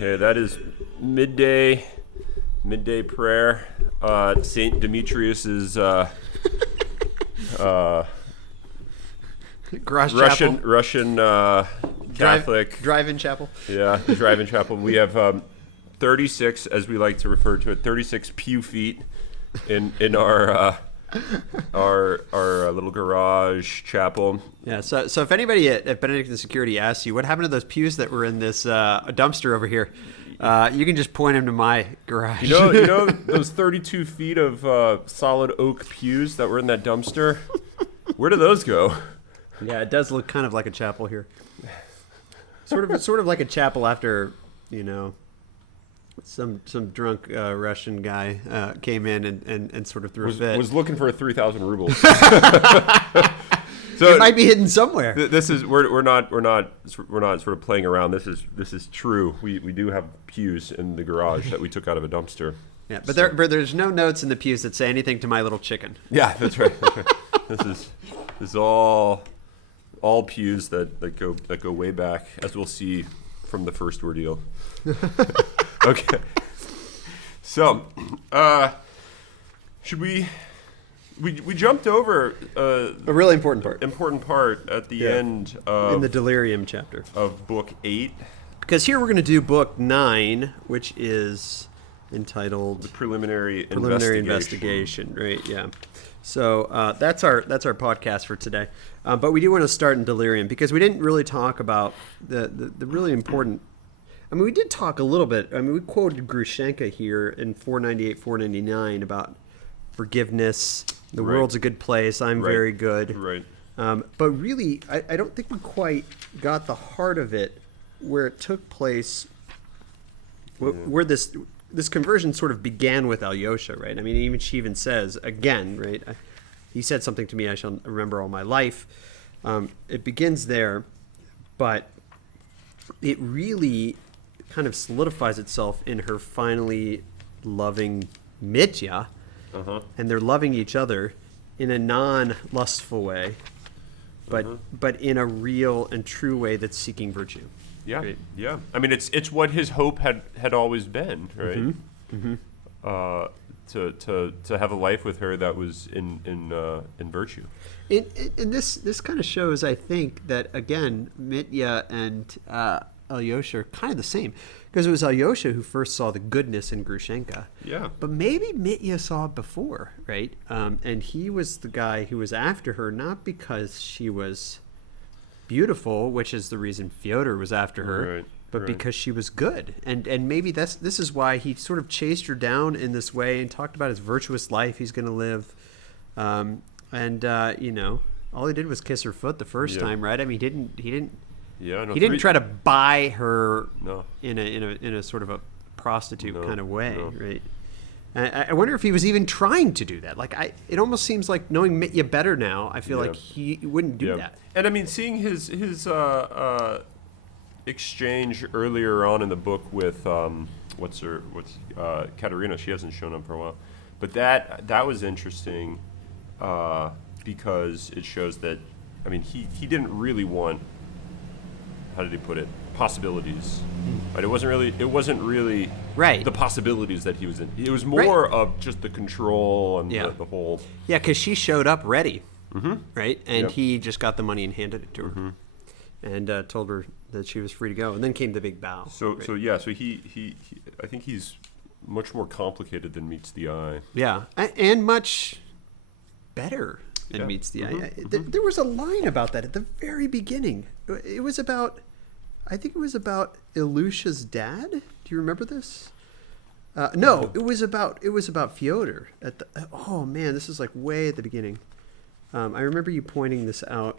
Okay, that is midday prayer. Saint Demetrius's Garage Russian Catholic drive-in chapel. Yeah, the drive-in chapel. We have 36, as we like to refer to it, 36 pew feet in our little garage chapel. Yeah. So if anybody at Benedictine Security asks you what happened to those pews that were in this dumpster over here, you can just point them to my garage. You know those 32 feet of solid oak pews that were in that dumpster? Where do those go? Yeah, it does look kind of like a chapel here. Sort of like a chapel after, some drunk Russian guy came in and sort of threw a fit. Was looking for 3,000 rubles. So it might be hidden somewhere. This is we're not sort of playing around. This is true. We do have pews in the garage that we took out of a dumpster. Yeah, but there's no notes in the pews that say anything to my little chicken. Yeah, that's right. This is all pews that go way back, as we'll see from the first ordeal. Okay. So, should we jumped over a really important part at the end in the delirium chapter of book 8, because here we're going to do book 9, which is entitled the preliminary investigation. Right? Yeah. So that's our podcast for today. But we do want to start in delirium because we didn't really talk about the really important. I mean, we did talk a little bit. I mean, we quoted Grushenka here in 498, 499 about forgiveness. The world's a good place. I'm very good. Right. But really, I don't think we quite got the heart of it, where it took place, where this conversion sort of began with Alyosha, right? I mean, she even says, again, right? He said something to me I shall remember all my life. It begins there, but it really kind of solidifies itself in her finally loving Mitya, and they're loving each other in a non-lustful way, but in a real and true way that's seeking virtue. Yeah, right? Yeah. I mean, it's what his hope had always been, right? To have a life with her that was in virtue. And this kind of shows, I think, that again, Mitya and Alyosha are kind of the same, because it was Alyosha who first saw the goodness in Grushenka. Yeah. But maybe Mitya saw it before, right? And he was the guy who was after her, not because she was beautiful, which is the reason Fyodor was after her, but because she was good. And maybe this is why he sort of chased her down in this way and talked about his virtuous life he's going to live. All he did was kiss her foot the first time, right? I mean, he didn't try to buy her in a sort of a prostitute kind of way, right? I wonder if he was even trying to do that. It almost seems like, knowing Mitya better now, I feel like he wouldn't do that. And I mean, seeing his exchange earlier on in the book with Katerina. She hasn't shown up for a while, but that was interesting because it shows that, I mean, he didn't really want, how did he put it, possibilities. Right? It wasn't really the possibilities that he was in. It was more of just the control and the whole. Yeah, because she showed up ready, right? And he just got the money and handed it to her, and told her that she was free to go. And then came the big bow. So he I think he's much more complicated than meets the eye. Yeah, and much better than meets the eye. There was a line about that at the very beginning. It was about. I think it was about Ilusha's dad. Do you remember this? No, it was about Fyodor. Oh man, this is like way at the beginning. I remember you pointing this out,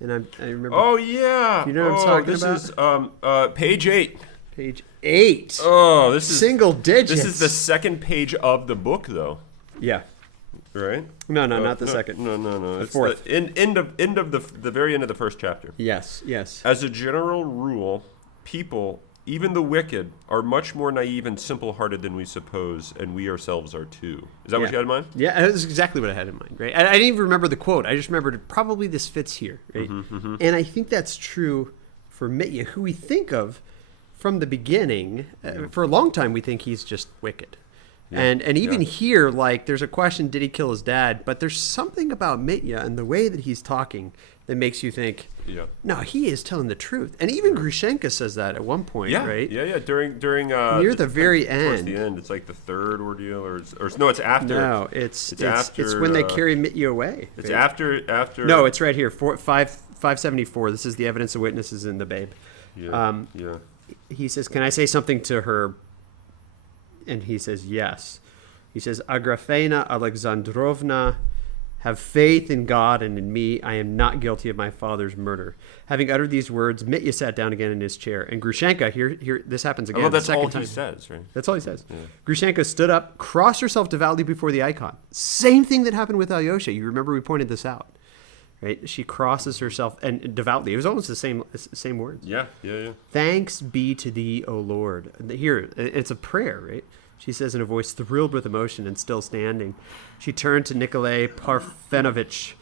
and I remember. Oh yeah, you know what I'm talking about? This is page 8. Page 8. Oh, this is single digits. This is the second page of the book, though. Yeah. Right? No, not the second. No. The it's fourth. The end of the very end of the first chapter. Yes. As a general rule, people, even the wicked, are much more naive and simple-hearted than we suppose, and we ourselves are too. Is that what you had in mind? Yeah, that's exactly what I had in mind. Right? I didn't even remember the quote. I just remembered probably this fits here. Right? And I think that's true for Mitya, who we think of from the beginning, for a long time, we think he's just wicked. Yeah. And even here, like, there's a question, did he kill his dad? But there's something about Mitya and the way that he's talking that makes you think, no, he is telling the truth. And even Grushenka says that at one point, right? Yeah. During near the very end. Towards the end, it's like the third ordeal, or no, it's after. No, it's after. It's when they carry Mitya away. It's right? after. No, it's right here, 574. This is the evidence of witnesses in the Babe. Yeah. He says, "Can I say something to her?" And he says, "Yes." He says, "Agrafena Alexandrovna, have faith in God and in me. I am not guilty of my father's murder." Having uttered these words, Mitya sat down again in his chair. And Grushenka, here, this happens again. Oh, that's all he says, right? That's all he says. Yeah. Grushenka stood up, crossed herself devoutly before the icon. Same thing that happened with Alyosha. You remember we pointed this out, right? She crosses herself and devoutly. It was almost the same words. Yeah. "Thanks be to thee, O Lord." Here, it's a prayer, right? She says in a voice thrilled with emotion and still standing. She turned to Nikolay Parfenovitch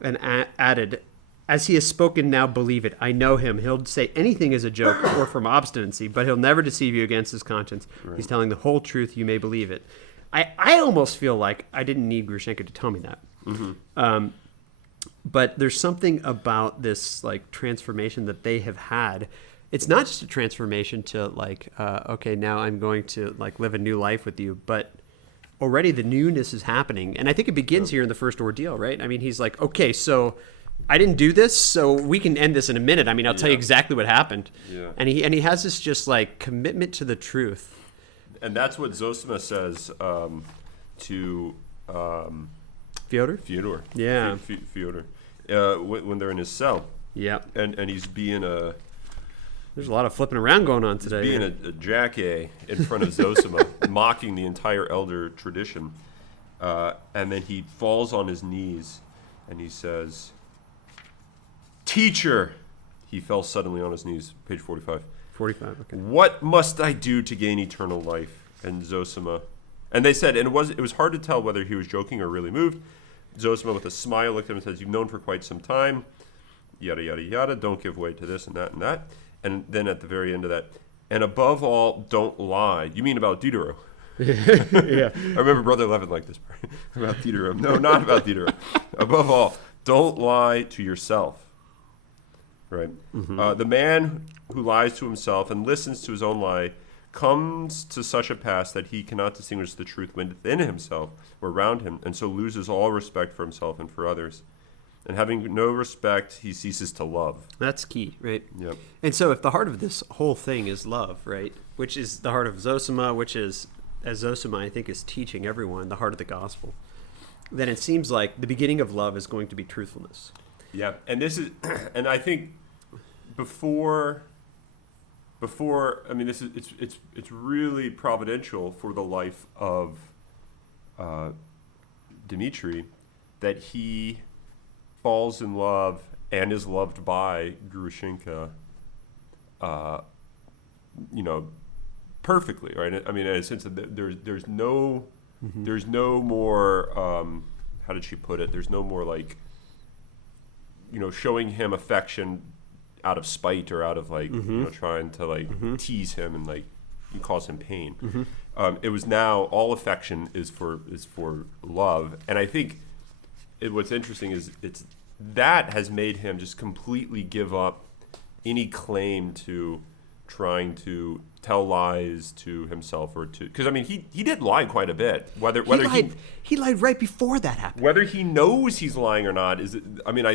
and added, "As he has spoken, now believe it. I know him. He'll say anything as a joke or from obstinacy, but he'll never deceive you against his conscience. Right. He's telling the whole truth. You may believe it." I almost feel like I didn't need Grushenka to tell me that. Mm-hmm. But there's something about this like transformation that they have had. It's not just a transformation to like, okay, now I'm going to like live a new life with you, but already the newness is happening. And I think it begins here in the first ordeal, right? I mean, he's like, okay, so I didn't do this, so we can end this in a minute. I mean, I'll tell you exactly what happened. Yeah. And he has this just like commitment to the truth. And that's what Zosima says to Fyodor? Fyodor. Yeah. Fyodor. When they're in his cell. Yeah. And he's being a... There's a lot of flipping around going on today. He's being a jackass in front of Zosima, mocking the entire elder tradition. And then he falls on his knees and he says, "Teacher!" He fell suddenly on his knees, page 45. 45, okay. "What must I do to gain eternal life?" And Zosima... And they said, and it was hard to tell whether he was joking or really moved. Zosima, with a smile, looked at him and says, "You've known for quite some time, yada, yada, yada. Don't give way to this and that and that." And then at the very end of that, "And above all, don't lie." You mean about Diderot? Yeah. I remember Brother Levin liked this part about Diderot. No, not about Diderot. "Above all, don't lie to yourself." Right? Mm-hmm. The man who lies to himself and listens to his own lie comes to such a pass that he cannot distinguish the truth within himself or around him, and so loses all respect for himself and for others. And having no respect, he ceases to love. That's key, right? Yep. And so if the heart of this whole thing is love, right, which is the heart of Zosima, which is, as Zosima, I think, is teaching everyone, the heart of the gospel, then it seems like the beginning of love is going to be truthfulness. Yeah, and this is, and I think before, I mean, this is it's really providential for the life of Dmitri that he falls in love and is loved by Grushenka, perfectly, right? I mean, in a sense that there's no more, how did she put it? There's no more like, showing him affection out of spite or out of like, trying to like tease him and like cause him pain. It was now all affection is for love, and I think what's interesting is that has made him just completely give up any claim to trying to tell lies to himself or to, because I mean he did lie quite a bit. Whether he lied right before that happened. Whether he knows he's lying or not is, I mean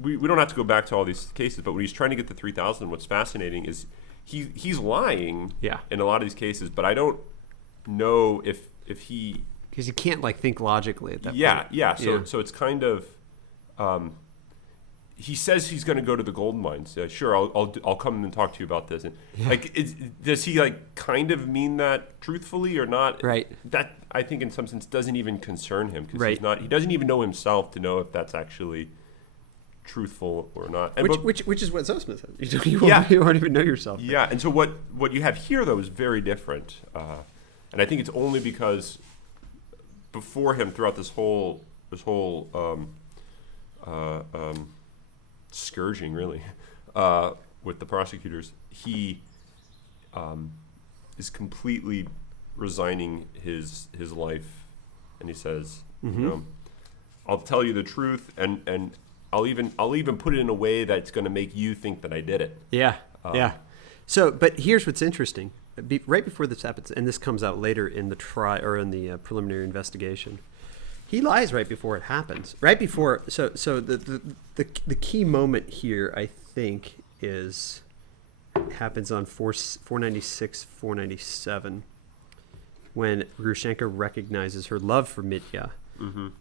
we don't have to go back to all these cases, but when he's trying to get the 3,000, what's fascinating is he's lying in a lot of these cases, but I don't know if he, because you can't like think logically at that point. So it's kind of, he says he's going to go to the gold mines. Sure, I'll come and talk to you about this. And like, does he like kind of mean that truthfully or not? Right. That I think in some sense doesn't even concern him because he doesn't even know himself to know if that's actually truthful or not. And which is what Zosima says. You won't even know yourself. Yeah, and so what you have here though is very different, and I think it's only because before him, throughout this whole scourging, really, with the prosecutors, he is completely resigning his life, and he says, I'll tell you the truth, and I'll even put it in a way that's going to make you think that I did it. Yeah, yeah. So, but here's what's interesting. Right before this happens, and this comes out later in the preliminary investigation, he lies right before it happens. Right before, so the key moment here, I think, happens on 496, 497, when Grushenka recognizes her love for Mitya.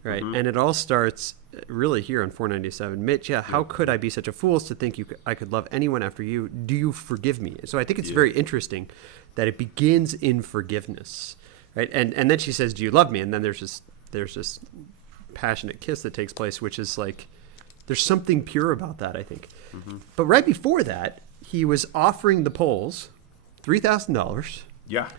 Right, and it all starts really here on 497. Mitya, how could I be such a fool as to think I could love anyone after you? Do you forgive me? So I think it's very interesting that it begins in forgiveness, right? And then she says, "Do you love me?" And then there's this passionate kiss that takes place, which is like, there's something pure about that, I think. But right before that, he was offering the Poles $3,000. Yeah.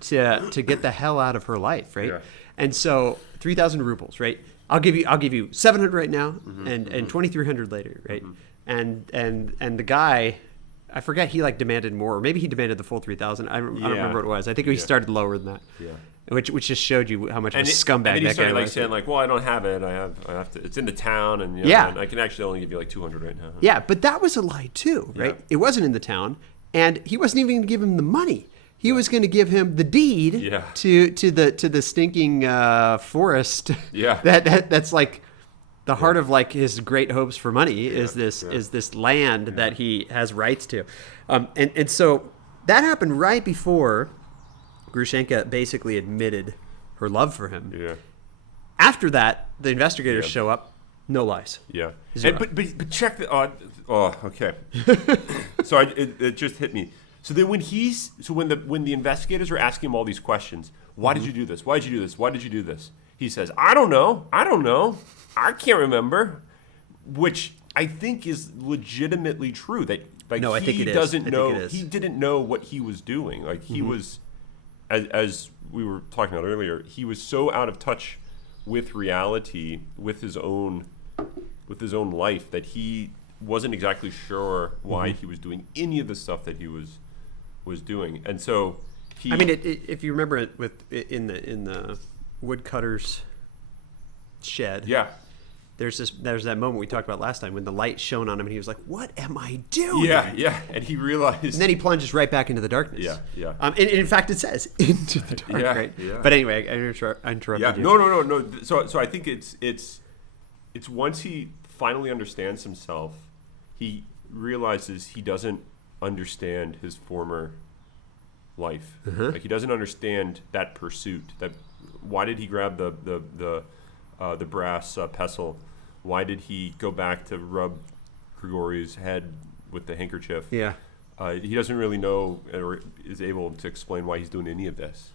To get the hell out of her life, right? Yeah. And so 3,000 rubles, right? I'll give you 700 right now, and 2,300 later, right? And the guy, I forget, he like demanded more, or maybe he demanded the full 3,000. I don't remember what it was. I think he started lower than that. Yeah. Which just showed you how much of a scumbag and he that started guy like was. saying like, well, I don't have it. I have to. It's in the town, and and I can actually only give you like 200 right now. Yeah, but that was a lie too, right? Yeah. It wasn't in the town, and he wasn't even going to give him the money. He was going to give him the deed to the stinking forest. Yeah. That's like the heart of like his great hopes for money is this land that he has rights to, and so that happened right before Grushenka basically admitted her love for him. Yeah. After that, the investigators show up. No lies. Yeah. But check the. Okay. So it just hit me. So then when the investigators are asking him all these questions, why did you do this? Why did you do this? Why did you do this? He says, I don't know. I can't remember. Which I think is legitimately true. That like no, I think it is. Doesn't know. He didn't know what he was doing. Like he was, as we were talking about earlier, he was so out of touch with reality, with his own life, that he wasn't exactly sure why he was doing any of the stuff that he was doing. And so he, I mean, if you remember it in the woodcutter's shed. Yeah. There's that moment we talked about last time when the light shone on him and he was like, "What am I doing?" Yeah. And he realized. And then he plunges right back into the darkness. Yeah. And in fact, it says into the dark, right? Yeah. But anyway, I interrupted you. No. So I think it's once he finally understands himself, he realizes he doesn't understand his former life. Like he doesn't understand that pursuit. That why did he grab the brass pestle? Why did he go back to rub Grigori's head with the handkerchief? Yeah. He doesn't really know or is able to explain why he's doing any of this.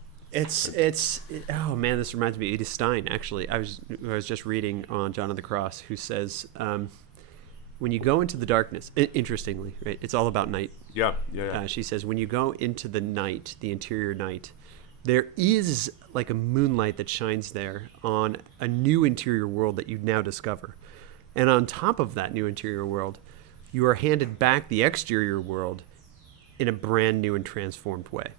Oh man, this reminds me of Edith Stein. Actually, I was just reading on John of the Cross, who says, when you go into the darkness, interestingly, right? It's all about night. Yeah. She says, when you go into the night, the interior night, there is like a moonlight that shines there on a new interior world that you now discover. And on top of that new interior world, you are handed back the exterior world in a brand new and transformed way.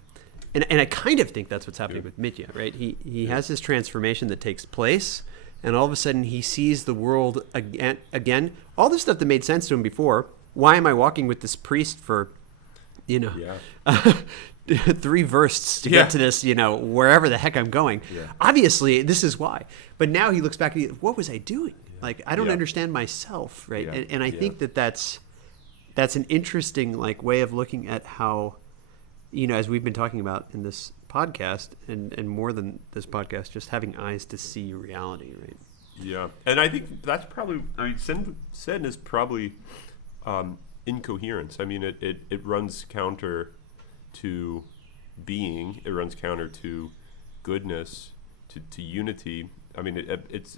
And I kind of think that's what's happening with Mitya, right? He has this transformation that takes place, and all of a sudden he sees the world again. All the stuff that made sense to him before. Why am I walking with this priest for, 3 versts to get to this, wherever the heck I'm going? Yeah. Obviously, this is why. But now he looks back and what was I doing? Like, I don't understand myself, right? Yeah. And I think that's an interesting way of looking at how, as we've been talking about in this podcast, and more than this podcast, just having eyes to see reality, right? Yeah, and I think that's probably, sin is probably incoherence. I mean, it runs counter to being. It runs counter to goodness, to unity. I mean, it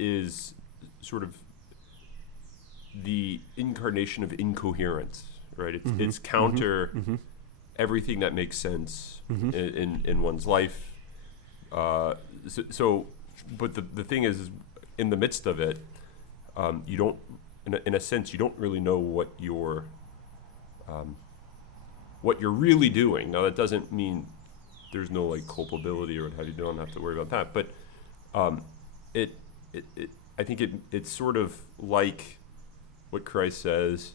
is sort of the incarnation of incoherence, right? It's counter everything that makes sense in one's life. But the thing is in the midst of it, you don't, in a sense, you don't really know what you're what you're really doing. Now that doesn't mean there's no like culpability or what have you. Don't have to worry about that. But I think it's sort of like what Christ says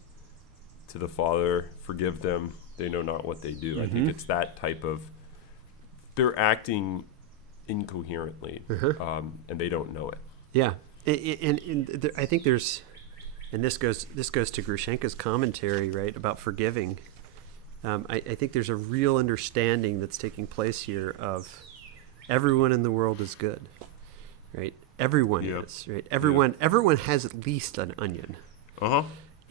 to the Father, forgive them, they know not what they do. I think it's that type of, they're acting incoherently, and they don't know it. Yeah, and I think there's, and this goes to Grushenka's commentary, right, about forgiving. I think there's a real understanding that's taking place here of everyone in the world is good, right? Everyone is, right? Everyone has at least an onion.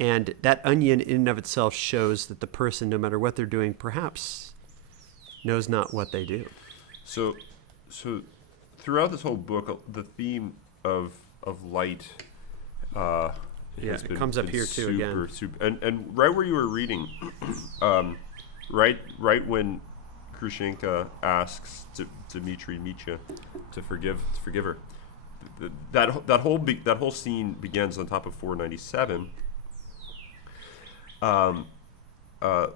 And that onion in and of itself shows that the person, no matter what they're doing, perhaps knows not what they do. So throughout this whole book, the theme of light it comes up here too again. And right where you were reading, right when Grushenka asks Dmitry Mitya to forgive her, that whole scene begins on top of 497.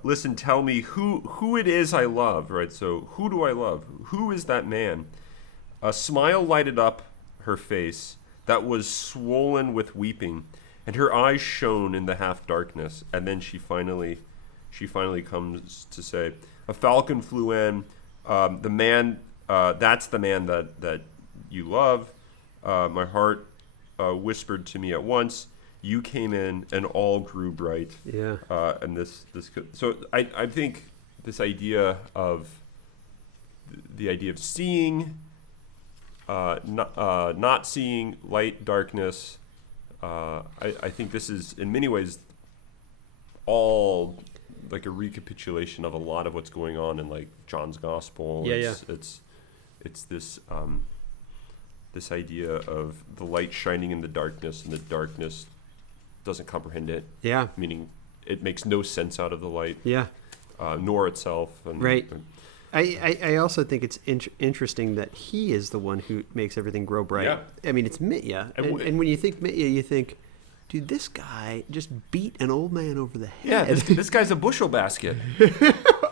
Listen, tell me who it is I love, right? So who do I love? Who is that man? A smile lighted up her face that was swollen with weeping, and her eyes shone in the half darkness. And then she finally comes to say, a falcon flew in. The man, that's the man that you love. My heart whispered to me at once. You came in, and all grew bright. Yeah. And this. So I think this idea of seeing, not seeing, light, darkness. I think this is in many ways all like a recapitulation of a lot of what's going on in like John's Gospel. It's this this idea of the light shining in the darkness, and the darkness doesn't comprehend it. Yeah. Meaning it makes no sense out of the light. Yeah. Nor itself. Right. I also think it's interesting that he is the one who makes everything grow bright. Yeah. I mean, it's Mitya. And when you think Mitya, you think, dude, this guy just beat an old man over the head. Yeah, this guy's a bushel basket.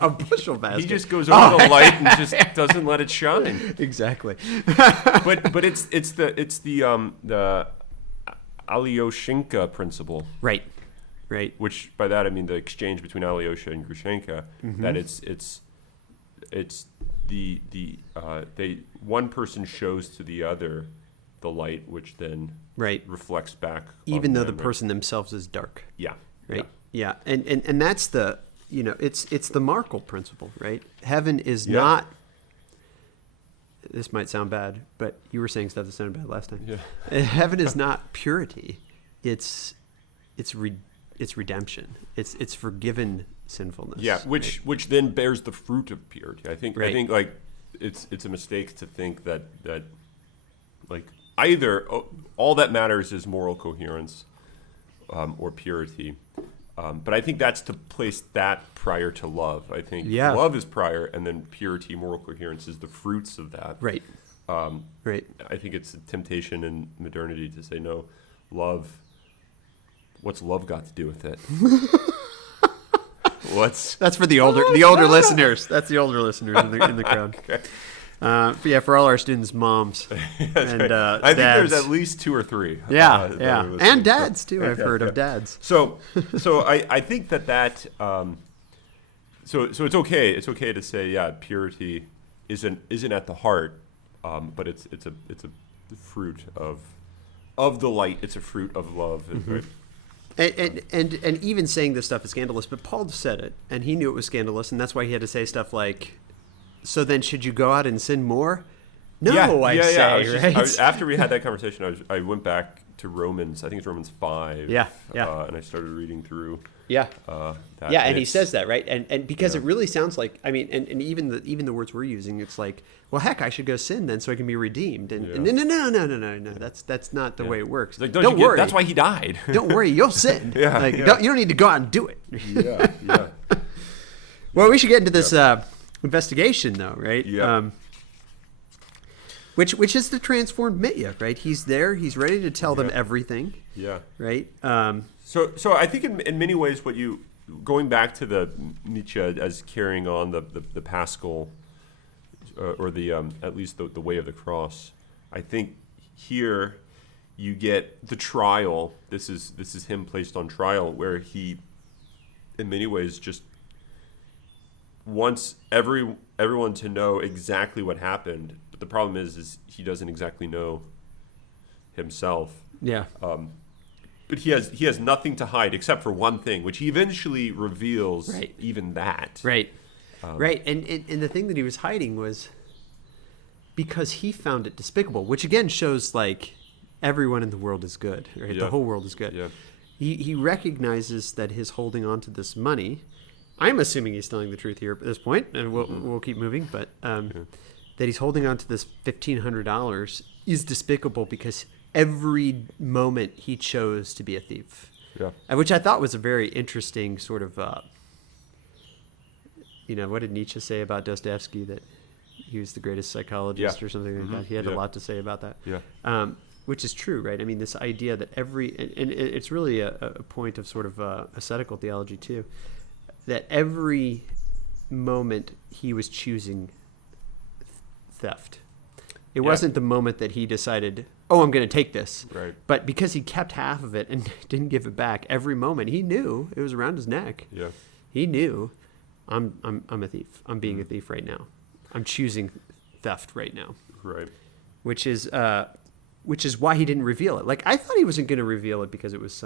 A bushel basket. He just goes over the light and just doesn't let it shine. Exactly. but it's the Alyoshenka principle. Right. Which by that I mean the exchange between Alyosha and Grushenka. That it's the one person shows to the other the light, which then reflects back. Even though the person themselves is dark. Yeah. Right. Yeah. And that's the, it's the Markle principle, right? Heaven is not. This might sound bad, but you were saying stuff that sounded bad last time. Yeah. Heaven is not purity. It's redemption. It's forgiven sinfulness. Yeah, which then bears the fruit of purity. I think like it's a mistake to think that like either all that matters is moral coherence or purity. But I think that's to place that prior to love. I think love is prior, and then purity, moral coherence is the fruits of that. Right. I think it's a temptation in modernity to say, no, love, what's love got to do with it? That's for the older listeners. That's the older listeners in the crowd. Okay. For all our students' moms and I think there's at least 2 or 3. And dads too. I've heard of dads. So I think that so it's okay. It's okay to say purity isn't at the heart, but it's a fruit of the light. It's a fruit of love. Right? And even saying this stuff is scandalous, but Paul said it, and he knew it was scandalous, and that's why he had to say stuff like, so then should you go out and sin more? No, After we had that conversation, I went back to Romans. I think it's Romans 5. And I started reading through. And he says that, right? And because it really sounds like, I mean, and even the words we're using, it's like, well, heck, I should go sin then so I can be redeemed. And no. That's not the way it works. Like, don't worry. That's why he died. Don't worry, you'll sin. You don't need to go out and do it. Well, we should get into this investigation, though, right? Which is the transformed Mitya, right? He's there. He's ready to tell them everything. Yeah. Right. So I think in many ways what you going back to the Mitya as carrying on the Paschal, or the at least the way of the cross. I think here you get the trial. This is him placed on trial, where he, in many ways, just wants everyone to know exactly what happened. But the problem is he doesn't exactly know himself. Yeah. But he has nothing to hide except for one thing, which he eventually reveals. Right. Even that. Right. Right. And the thing that he was hiding was because he found it despicable, which again shows like everyone in the world is good. Right. Yeah. The whole world is good. Yeah. He recognizes that his holding on to this money. I'm assuming he's telling the truth here at this point, and we'll keep moving. But that he's holding on to this $1,500 is despicable because every moment he chose to be a thief. Yeah. Which I thought was a very interesting sort of, what did Nietzsche say about Dostoyevsky, that he was the greatest psychologist or something like that? He had a lot to say about that. Yeah. Which is true, right? I mean, this idea that and it's really a point of sort of ascetical theology too, that every moment he was choosing theft. It wasn't the moment that he decided, oh, I'm going to take this. Right. But because he kept half of it and didn't give it back, every moment he knew it was around his neck. Yeah. He knew, I'm a thief. I'm being a thief right now. I'm choosing theft right now. Right. Which is why he didn't reveal it. Like, I thought he wasn't going to reveal it because it was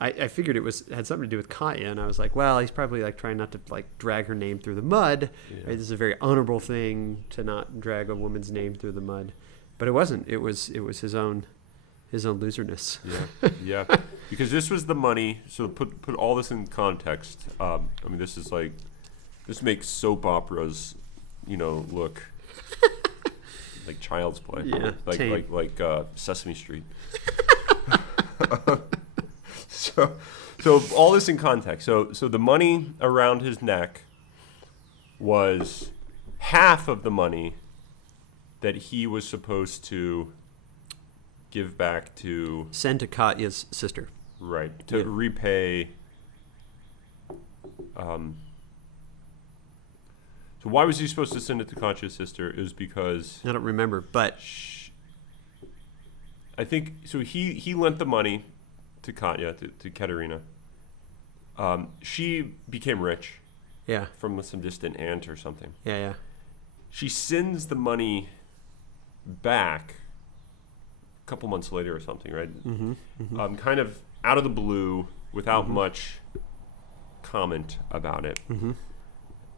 I figured it had something to do with Katya, and I was like, well, he's probably like trying not to like drag her name through the mud. Yeah. Right? This is a very honorable thing to not drag a woman's name through the mud, but it wasn't. It was his own loserness. Yeah, yeah. Because this was the money. So put all this in context. I mean, this makes soap operas, look like child's play. Yeah, like Sesame Street. So all this in context. So the money around his neck was half of the money that he was supposed to give back to... Send to Katya's sister. Right. To repay... so why was he supposed to send it to Katya's sister? It was because... I don't remember, but... I think... So he lent the money to Katya, to Katerina. She became rich. Yeah. From some distant aunt or something. Yeah. She sends the money back a couple months later or something, right? Mm-hmm. Kind of out of the blue, without much comment about it. Mm-hmm.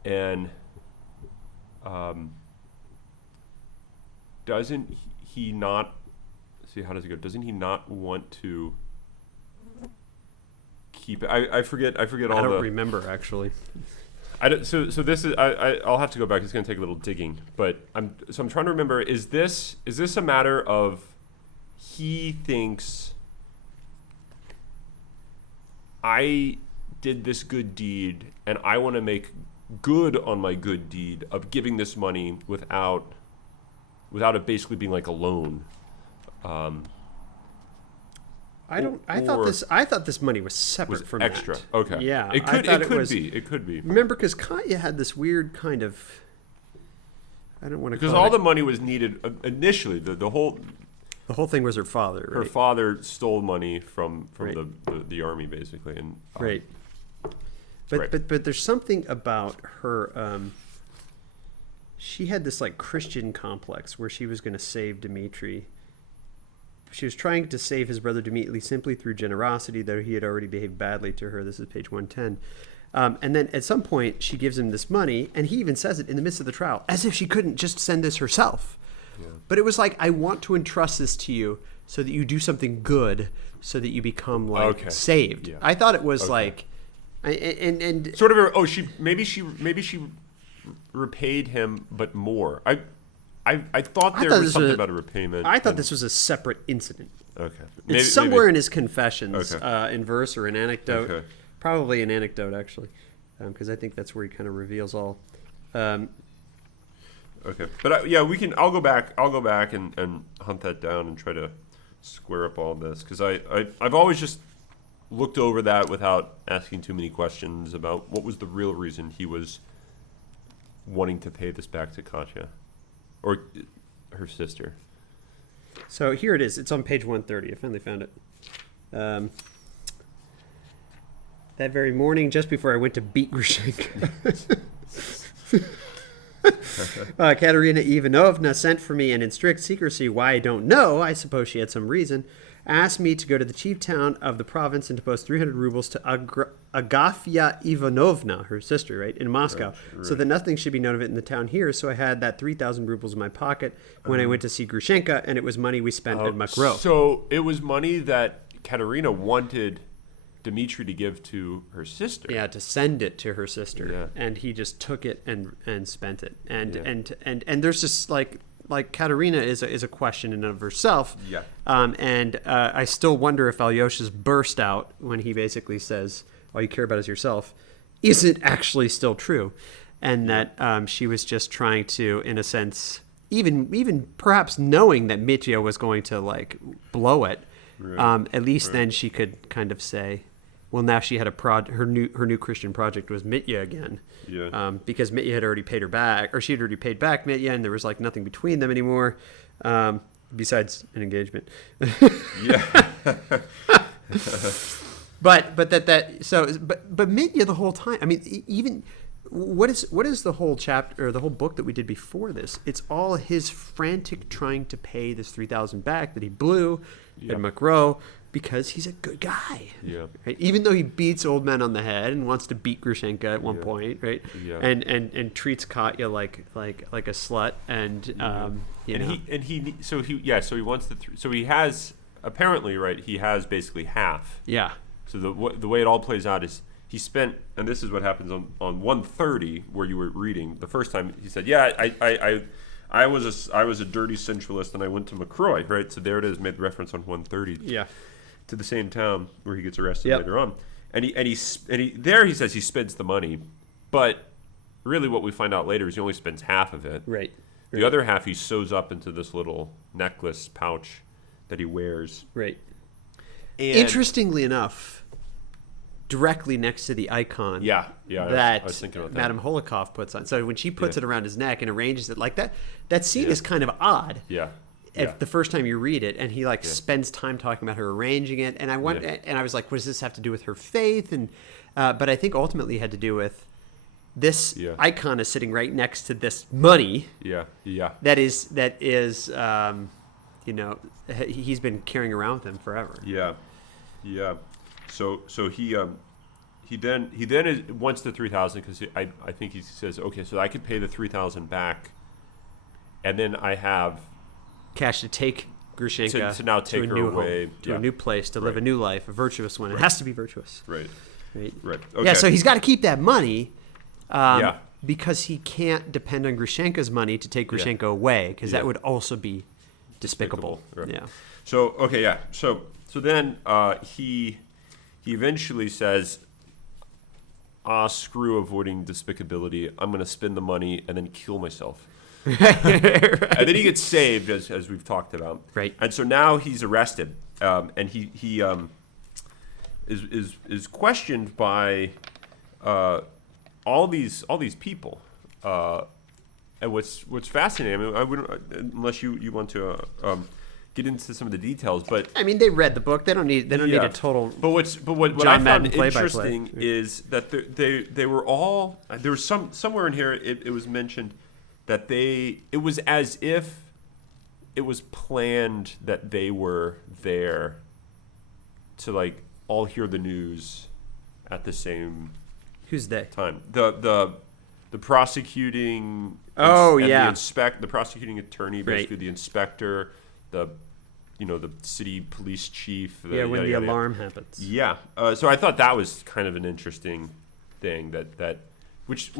And doesn't he not... See, how does it go? Doesn't he not want to keep it? I forget all the... I don't remember, actually. So this is... I'll have to go back. It's going to take a little digging. But I'm trying to remember, is this a matter of he thinks I did this good deed and I want to make good on my good deed of giving this money without it basically being like a loan? I thought this money was separate from extra. That. Okay. Yeah. It could be. Remember, because Katya had this weird kind of... I don't want to... Because all the money was needed initially. The whole thing was her father. Right? Her father stole money from right. the army, basically, and right. But there's something about her. She had this like Christian complex where she was going to save Dmitri. She was trying to save his brother Dmitri simply through generosity, though he had already behaved badly to her. This is page 110. And then at some point, she gives him this money, and he even says it in the midst of the trial, as if she couldn't just send this herself. Yeah. But it was like, I want to entrust this to you so that you do something good, so that you become like saved. Yeah. I thought it was like, and sort of. She repaid him, but more. I thought there was something about a repayment. I thought this was a separate incident. Okay. It's somewhere in his confessions, in verse or an anecdote. Okay. Probably an anecdote, actually, because I think that's where he kind of reveals all. Okay, but I'll go back and hunt that down and try to square up all this, because I've always just looked over that without asking too many questions about what was the real reason he was wanting to pay this back to Katya, or her sister. So here it is. It's on page 130. I finally found it. That very morning, just before I went to beat Grushenka, Katerina Ivanovna sent for me, and in strict secrecy, why I don't know, I suppose she had some reason, asked me to go to the chief town of the province and to post 300 rubles to Agafya Ivanovna, her sister, right, in Moscow, so that nothing should be known of it in the town here. So I had that 3,000 rubles in my pocket when I went to see Grushenka, and it was money we spent at Makro. So it was money that Katerina wanted Dmitry to give to her sister. Yeah, to send it to her sister. Yeah. And he just took it and spent it. And there's just like Katerina is a question in and of herself. Yeah. And I still wonder if Alyosha's burst out when he basically says, all you care about is yourself, is it actually still true? And that she was just trying to, in a sense, even perhaps knowing that Mitya was going to like blow it, at least then she could kind of say, well, now she had her new Christian project was Mitya again, because Mitya had already paid her back, or she had already paid back Mitya, and there was like nothing between them anymore, besides an engagement. but Mitya the whole time. I mean, even what is the whole chapter or the whole book that we did before this? It's all his frantic trying to pay this 3,000 back that he blew at Makro, because he's a good guy. Yeah. Right? Even though he beats old men on the head and wants to beat Grushenka at one point, right? Yeah. And treats Katya like a slut, and so he wants so he has apparently, right, he has basically half. Yeah. So the way it all plays out is he spent, and this is what happens on 130 where you were reading the first time. He said, I was a dirty sensualist, and I went to McCroy, right? So there it is, made reference on 130. Yeah. To the same town where he gets arrested later on, and he says he spends the money, but really what we find out later is he only spends half of it. Right. The other half he sews up into this little necklace pouch that he wears. Right. And interestingly enough, directly next to the icon that I was thinking about that. Madame Holikov puts on. So when she puts it around his neck and arranges it like that, that scene is kind of odd. Yeah. The first time you read it, and he spends time talking about her arranging it, and I was like, what does this have to do with her faith? And but I think ultimately it had to do with this icon is sitting right next to this money. Yeah. That is he's been carrying around with him forever. Yeah. So he then wants the 3,000 because I think he says, okay, so I could pay the 3,000 back, and then I have cash to take Grushenka to now take her away to a new place to live a new life, a virtuous one. It has to be virtuous. Right. Okay. Yeah. So he's got to keep that money. Because he can't depend on Grushenka's money to take Grushenka away, because that would also be despicable. Right. Yeah. So okay. Yeah. So then he eventually says, screw avoiding despicability. I'm going to spend the money and then kill myself. And then he gets saved, as we've talked about. Right. And so now he's arrested, and he is questioned by all these people. And what's fascinating, I mean, I wouldn't, unless you want to get into some of the details, but I mean, they read the book. They don't need a total. But what I found interesting is that they were all, there was somewhere in here it was mentioned that it was as if it was planned that they were there to like all hear the news at the same time. The prosecuting the prosecuting attorney, basically the inspector, the city police chief. When the alarm happens. Yeah. So I thought that was kind of an interesting thing which.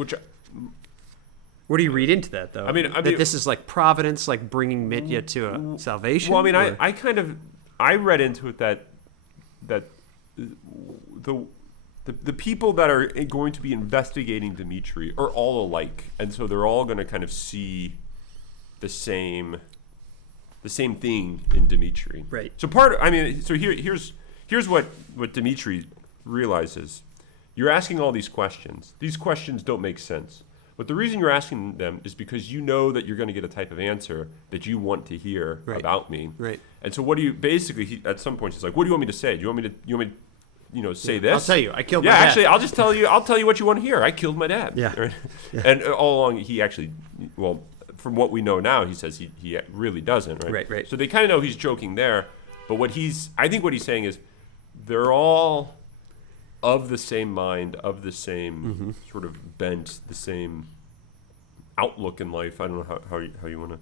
What do you read into that, though? I mean, that this is like providence, like bringing Mitya to a salvation. Well, I mean, I read into it that the people that are going to be investigating Dmitry are all alike, and so they're all going to kind of see the same thing in Dmitry. Right. So here's here's what Dmitri realizes. You're asking all these questions. These questions don't make sense. But the reason you're asking them is because you know that you're going to get a type of answer that you want to hear about me. Right. And so what do you basically? At some point, he's like, "What do you want me to say? Do you want me to say this?" I'll tell you. I killed my dad. Yeah, actually, I'll just tell you. I'll tell you what you want to hear. I killed my dad. Yeah. Right? And all along, he actually, well, from what we know now, he says he really doesn't. Right. Right. So they kind of know he's joking there. But I think what he's saying is, they're all of the same mind, of the same sort of bent, the same outlook in life. I don't know how you want to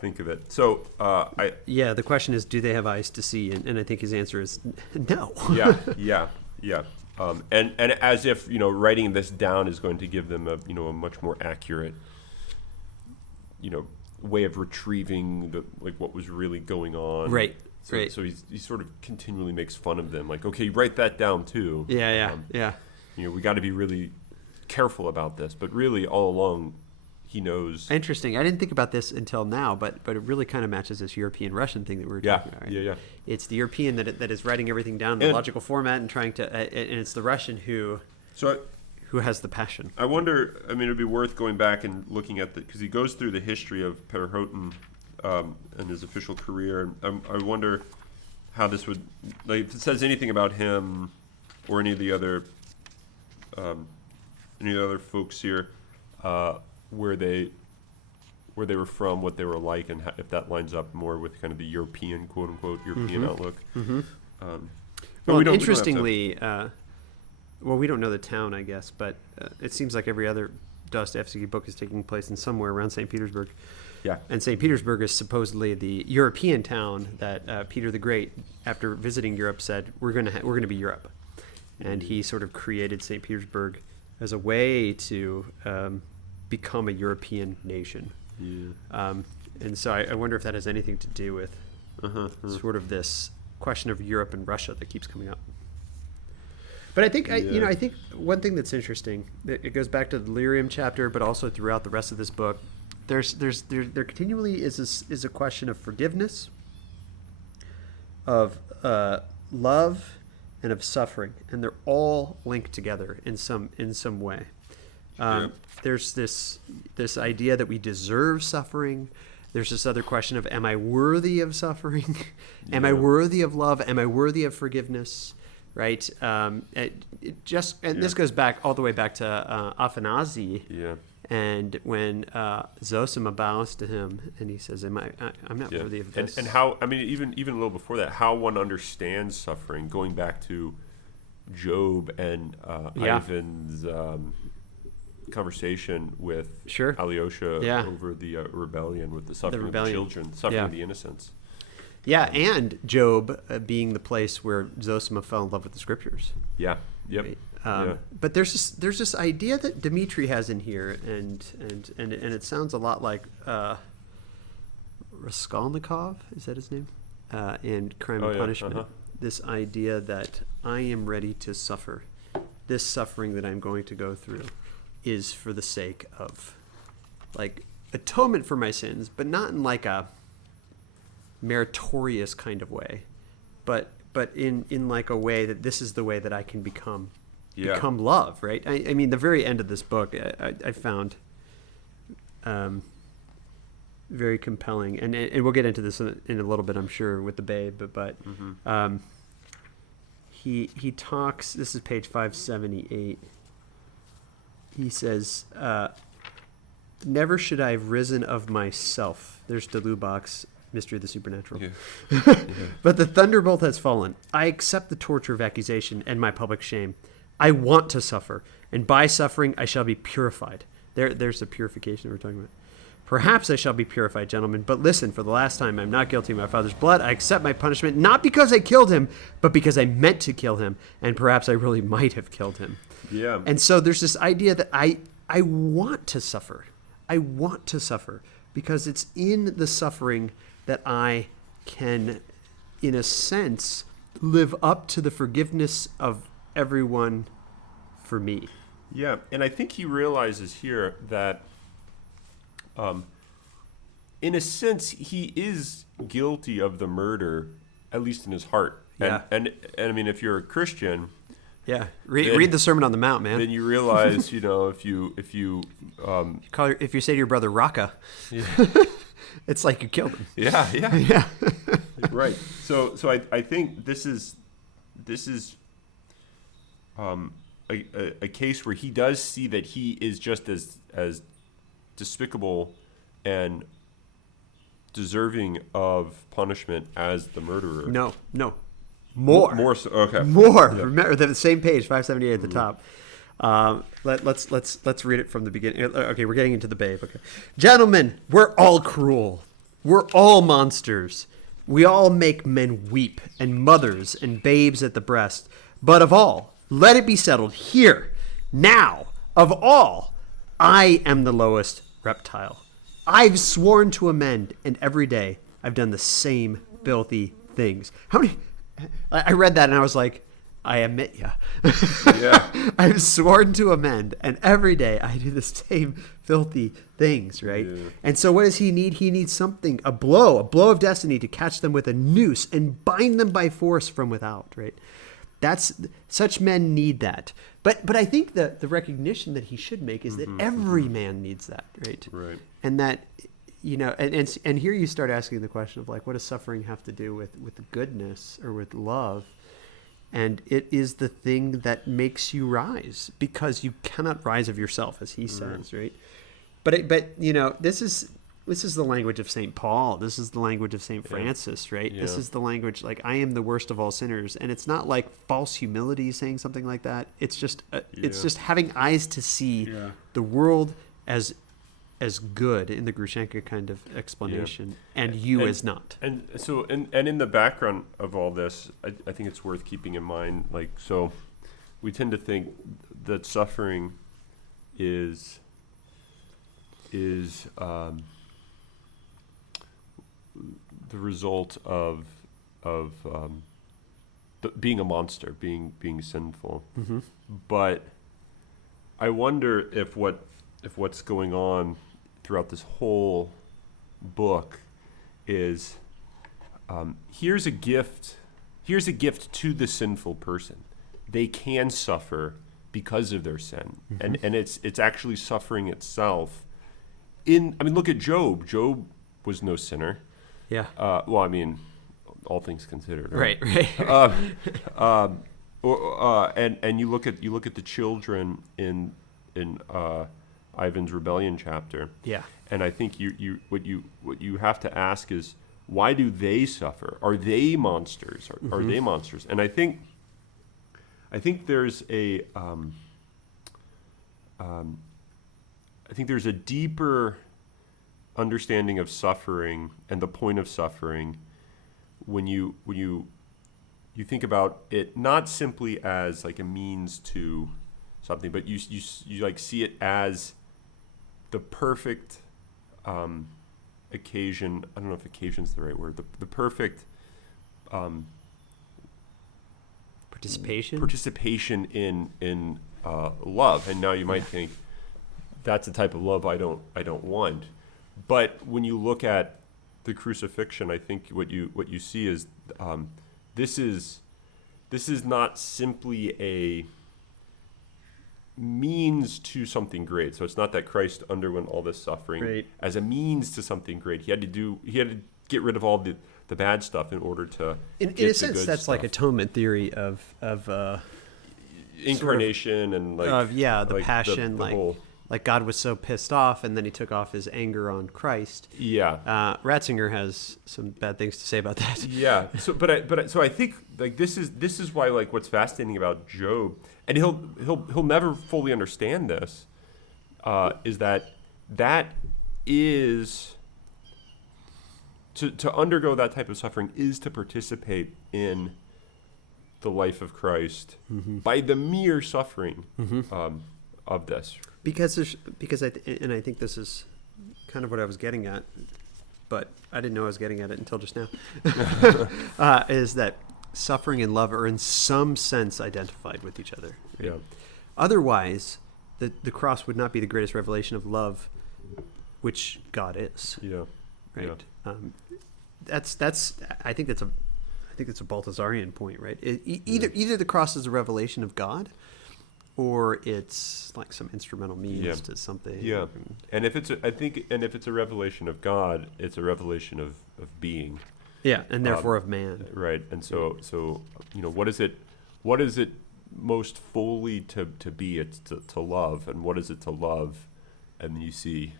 think of it. So the question is, do they have eyes to see? And I think his answer is no. yeah. And as if writing this down is going to give them a much more accurate way of retrieving what was really going on. Right. So he sort of continually makes fun of them, like, okay, write that down too. Yeah. We got to be really careful about this, but really all along he knows. Interesting. I didn't think about this until now, but it really kind of matches this European-Russian thing that we were talking about. Right? Yeah. It's the European that is writing everything down in a logical format and trying to, and it's the Russian who has the passion. I wonder. I mean, it'd be worth going back and looking at because he goes through the history of Perehotin and his official career. And I wonder how this would, if it says anything about him or any of the other folks here, where they were from, what they were like, and if that lines up more with kind of the European, quote unquote, European outlook. Well, interestingly, we don't know the town, I guess, but it seems like every other Dostoyevsky book is taking place in somewhere around St. Petersburg. Yeah. And St. Petersburg is supposedly the European town that Peter the Great, after visiting Europe, said, we're going to be Europe. And he sort of created St. Petersburg as a way to become a European nation. Yeah. And so I wonder if that has anything to do with sort of this question of Europe and Russia that keeps coming up. But I think I think one thing that's interesting, it goes back to the delirium chapter, but also throughout the rest of this book. There continually is a question of forgiveness, of love, and of suffering, and they're all linked together in some way. There's this idea that we deserve suffering. There's this other question of, am I worthy of suffering? Am I worthy of love? Am I worthy of forgiveness? Right? This goes back all the way back to Afanasy. Yeah. And when Zosima bows to him, and he says, I'm not worthy of this. And how, I mean, even a little before that, how one understands suffering, going back to Job and Ivan's conversation with Alyosha over the rebellion, with the suffering of the children, suffering of the innocents. Yeah, and Job being the place where Zosima fell in love with the scriptures. Yeah. Yep. Right? But there's this idea that Dmitri has in here, and it sounds a lot like Raskolnikov, is that his name? In Crime and Punishment. This idea that I am ready to suffer. This suffering that I'm going to go through is for the sake of, atonement for my sins, but not in a meritorious kind of way, but in a way that this is the way that I can become love, right? I mean, the very end of this book I found very compelling, and we'll get into this in a little bit, I'm sure, with the babe, but he talks, this is page 578, he says, never should I have risen of myself. There's de Lubach's Mystery of the Supernatural. Yeah. But the thunderbolt has fallen. I accept the torture of accusation and my public shame. I want to suffer, and by suffering I shall be purified. There's the purification we're talking about. Perhaps I shall be purified, gentlemen, but listen, for the last time, I'm not guilty of my father's blood. I accept my punishment, not because I killed him, but because I meant to kill him, and perhaps I really might have killed him. Yeah. And so there's this idea that I want to suffer. I want to suffer because it's in the suffering that I can, in a sense, live up to the forgiveness of everyone for me. Yeah, and I think he realizes here that, in a sense, he is guilty of the murder, at least in his heart. And I mean, if you're a Christian, read the Sermon on the Mount, man. Then you realize, if you if you say to your brother Raka, it's like you killed him. Yeah. Right. So I think this is a case where he does see that he is just as despicable and deserving of punishment as the murderer. No. More so. Okay. More. Yeah. Remember the same page, 578 at the top. Let's read it from the beginning. Okay, we're getting into the babe. Okay, gentlemen, we're all cruel. We're all monsters. We all make men weep, and mothers and babes at the breast. But of all, let it be settled here, now, of all, I am the lowest reptile. I've sworn to amend, and every day I've done the same filthy things. How many? I read that and I was like, I am Mitya. Yeah. I've sworn to amend, and every day I do the same filthy things, right? Yeah. And so what does he need? He needs something, a blow of destiny to catch them with a noose and bind them by force from without, right? Such men need that. But I think the recognition that he should make is that every man needs that, right? Right. And that, and here you start asking the question of like, what does suffering have to do with goodness or with love? And it is the thing that makes you rise, because you cannot rise of yourself, as he says, right? But this is the language of St. Paul. This is the language of St. Francis, right? Yeah. This is the language, like, I am the worst of all sinners. And it's not like false humility saying something like that. It's just having eyes to see the world as good in the Grushenka kind of explanation, and as not. And so, and in the background of all this, I think it's worth keeping in mind, like, so we tend to think that suffering is the result of being a monster, being sinful. Mm-hmm. But I wonder if what's going on throughout this whole book is here's a gift to the sinful person. They can suffer because of their sin, and it's actually suffering itself. Look at Job. Job was no sinner. Yeah. All things considered. Right. And you look at the children in Ivan's rebellion chapter. Yeah. And I think what you have to ask is, why do they suffer? Are they monsters? Are they monsters? And I think there's a deeper understanding of suffering and the point of suffering when you think about it not simply as like a means to something, but you like see it as the perfect occasion. I don't know if occasion's the right word. The perfect participation in love. And now you might think that's the type of love I don't want. But when you look at the crucifixion, I think what you see is this is not simply a means to something great. So it's not that Christ underwent all this suffering as a means to something great. He had to get rid of all the bad stuff in order to in a sense that's stuff. Like atonement theory of incarnation and like the passion, the whole, like God was so pissed off and then he took off his anger on Christ. Yeah. Ratzinger has some bad things to say about that. Yeah. So so I think like this is why, like, what's fascinating about Job, and he'll never fully understand this, is that is to undergo that type of suffering is to participate in the life of Christ by the mere suffering of this. Because I think this is kind of what I was getting at, but I didn't know I was getting at it until just now, is that suffering and love are in some sense identified with each other. Right? Yeah. Otherwise, the cross would not be the greatest revelation of love, which God is. Yeah. Right. Yeah. I think that's think it's a Balthasarian point, right? Either the cross is a revelation of God, or it's like some instrumental means to something. Yeah, and if it's a revelation of God, it's a revelation of being. Yeah, and therefore of man. Right, and so what is it most fully to be? It's to love, and what is it to love? And then you see,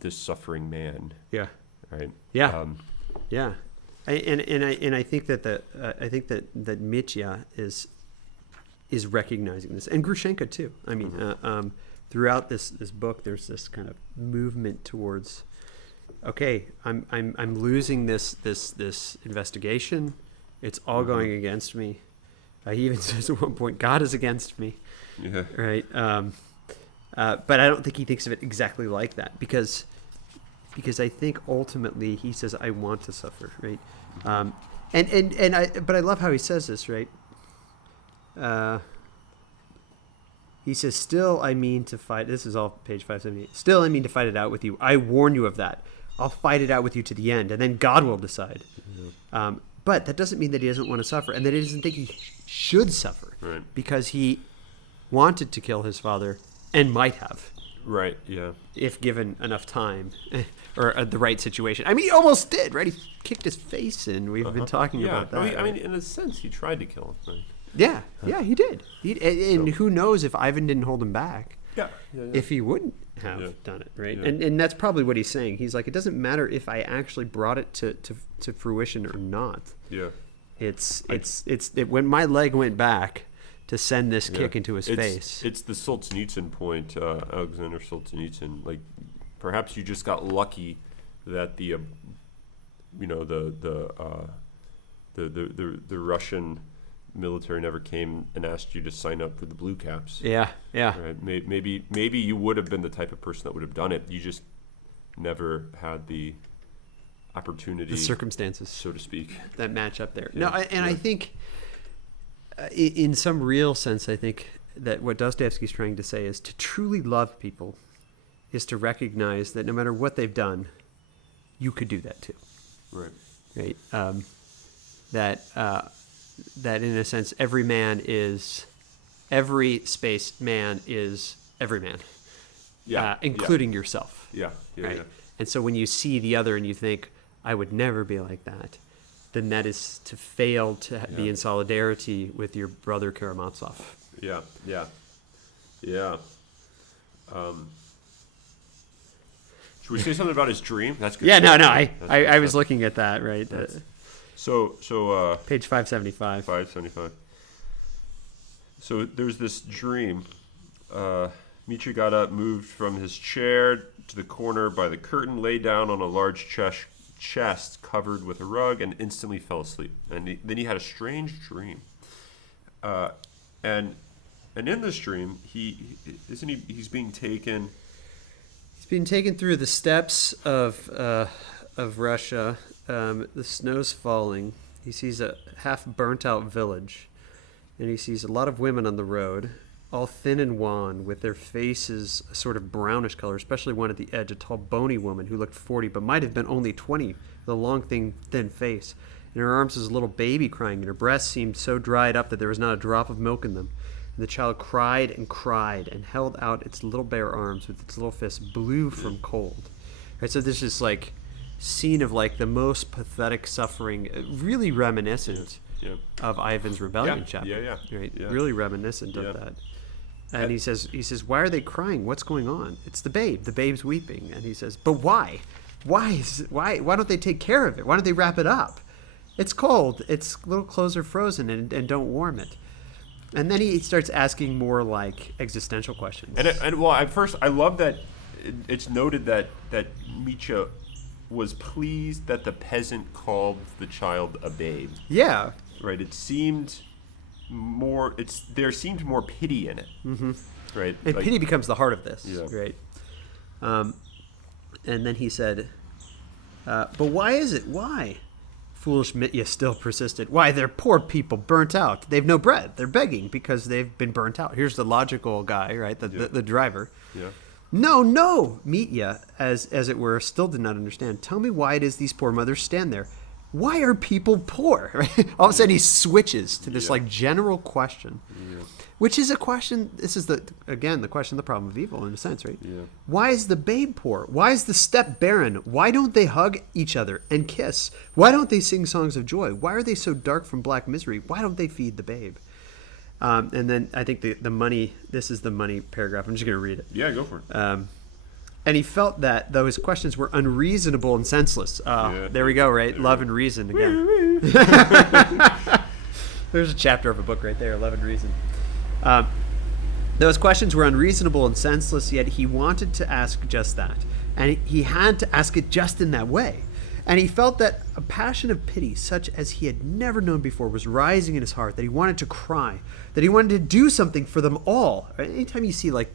this suffering man. Yeah. Right. Yeah. Yeah. I think that Mitya is recognizing this, and Grushenka too. I mean, throughout this book, there's this kind of movement towards, okay, I'm losing this investigation. It's all going against me. He even says at one point, God is against me. Yeah. Right. But I don't think he thinks of it exactly like that, because I think ultimately he says, I want to suffer, right? But I love how he says this, right? He says, still I mean to fight. This is all page 578. Still I mean to fight it out with you. I warn you of that. I'll fight it out with you to the end, and then God will decide. Mm-hmm. But that doesn't mean that he doesn't want to suffer, and that he doesn't think he should suffer, right? Because he wanted to kill his father and might have. Right, yeah. If given enough time or the right situation. I mean, he almost did, right? He kicked his face in. We've been talking about that. I mean, in a sense, he tried to kill him, right? Yeah, he did. And who knows if Ivan didn't hold him back. Yeah. If he wouldn't have done it, right? Yeah. And that's probably what he's saying. He's like, it doesn't matter if I actually brought it to fruition or not. Yeah. It's when my leg went back to send this kick into his face. It's the Solzhenitsyn point, Alexander Solzhenitsyn. Like, perhaps you just got lucky that the Russian military never came and asked you to sign up for the Blue Caps. Yeah. Right? Maybe you would have been the type of person that would have done it. You just never had the opportunity, the circumstances, so to speak, that match up there. Yeah. I think. In some real sense, I think that what Dostoyevsky is trying to say is to truly love people is to recognize that no matter what they've done, you could do that too. Right. That in a sense, every space man is every man. Yeah. Including yourself. Yeah. Right. And so when you see the other and you think, I would never be like that, then that is to fail to be in solidarity with your brother Karamazov. Yeah. Should we say something about his dream? That's good. Yeah, no. I was looking at that, right? So page 575. 575. So there's this dream. Mitya got up, moved from his chair to the corner by the curtain, lay down on a large chest covered with a rug, and instantly fell asleep. And then he had a strange dream. And in this dream, he's being taken. He's being taken through the steppes of Russia. The snow's falling. He sees a half burnt out village, and he sees a lot of women on the road, all thin and wan, with their faces a sort of brownish color, especially one at the edge, a tall, bony woman who looked 40, but might have been only 20, with a long, thin face. In her arms was a little baby crying, and her breasts seemed so dried up that there was not a drop of milk in them. And the child cried and held out its little bare arms with its little fists blue from cold. Right, so this is like scene of like the most pathetic suffering, really reminiscent of Ivan's Rebellion chapter. Right, really reminiscent of that. And he says, why are they crying? What's going on? It's the babe. The babe's weeping. And he says, but why? Why don't they take care of it? Why don't they wrap it up? It's cold. Its little clothes are frozen and don't warm it. And then he starts asking more like existential questions. And at first, I love that it's noted that Mitya was pleased that the peasant called the child a babe. Yeah. Right. It seemed more. There seemed more pity in it. Mm-hmm. Right. And pity becomes the heart of this. Yeah. Right. And then he said, "But why is it? Why?" Foolish Mitya still persisted. Why, they're poor people, burnt out. They've no bread. They're begging because they've been burnt out. Here's the logical guy, right? The driver. Yeah. No, Mitya, as it were, still did not understand. Tell me why it is these poor mothers stand there, why are people poor? Right? All of a sudden he switches to this like general question, which is a question. This is the question, the problem of evil in a sense, right? Yeah. Why is the babe poor? Why is the step barren? Why don't they hug each other and kiss? Why don't they sing songs of joy? Why are they so dark from black misery? Why don't they feed the babe? And then I think the money, this is the money paragraph. I'm just going to read it. Yeah, go for it. And he felt that though his questions were unreasonable and senseless. There we go, right? Love and reason again. There's a chapter of a book right there, Love and Reason. Those questions were unreasonable and senseless, yet he wanted to ask just that. And he had to ask it just in that way. And he felt that a passion of pity, such as he had never known before, was rising in his heart, that he wanted to cry, that he wanted to do something for them all. Anytime you see like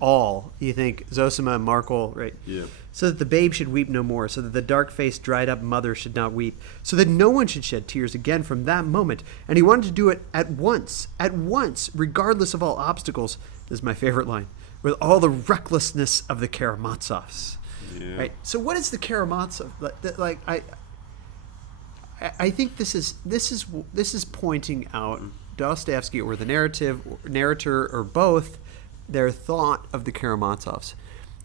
all, you think Zosima, Markel, right? Yeah. So that the babe should weep no more, so that the dark-faced, dried-up mother should not weep, so that no one should shed tears again from that moment. And he wanted to do it at once, regardless of all obstacles. This is my favorite line. With all the recklessness of the Karamazovs. Yeah. Right. So what is the Karamazov? Like I think this is pointing out Dostoyevsky or the narrator or both, their thought of the Karamazovs.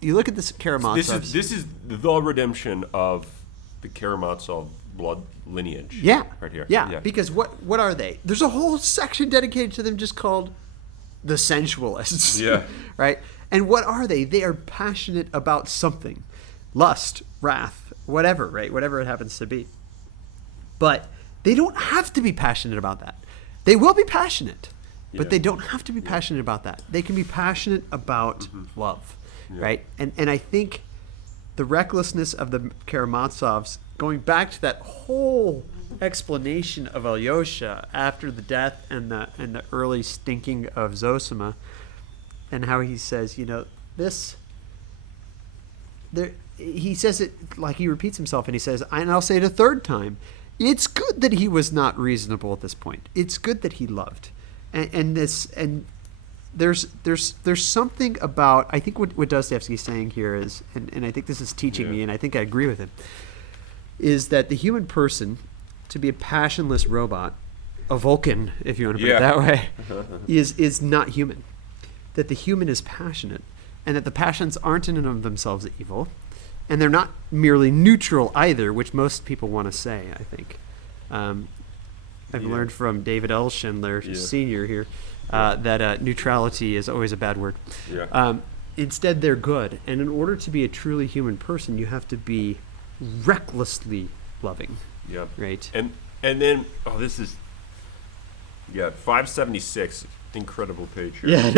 You look at this Karamazovs. This is the redemption of the Karamazov blood lineage. Yeah. Right here. Yeah. Because what are they? There's a whole section dedicated to them just called the sensualists. Yeah. Right? And what are they? They are passionate about something. Lust, wrath, whatever, right? Whatever it happens to be. But they don't have to be passionate about that. They will be passionate, but they don't have to be passionate about that. They can be passionate about love, right? And I think the recklessness of the Karamazovs, going back to that whole explanation of Alyosha after the death and the early stinking of Zosima, and how he says, he says it like he repeats himself, and he says, and I'll say it a third time, it's good that he was not reasonable at this point. It's good that he loved. And there's something about, I think what Dostoevsky is saying here is, and I think this is teaching me, and I think I agree with him, is that the human person, to be a passionless robot, a Vulcan, if you want to put it that way, is not human. That the human is passionate, and that the passions aren't in and of themselves evil, and they're not merely neutral either, which most people want to say, I think. I've learned from David L. Schindler, Sr. here, that neutrality is always a bad word. Yeah. Instead, they're good. And in order to be a truly human person, you have to be recklessly loving. Yeah. Right? And then, this is, 576, incredible page here. Yeah, it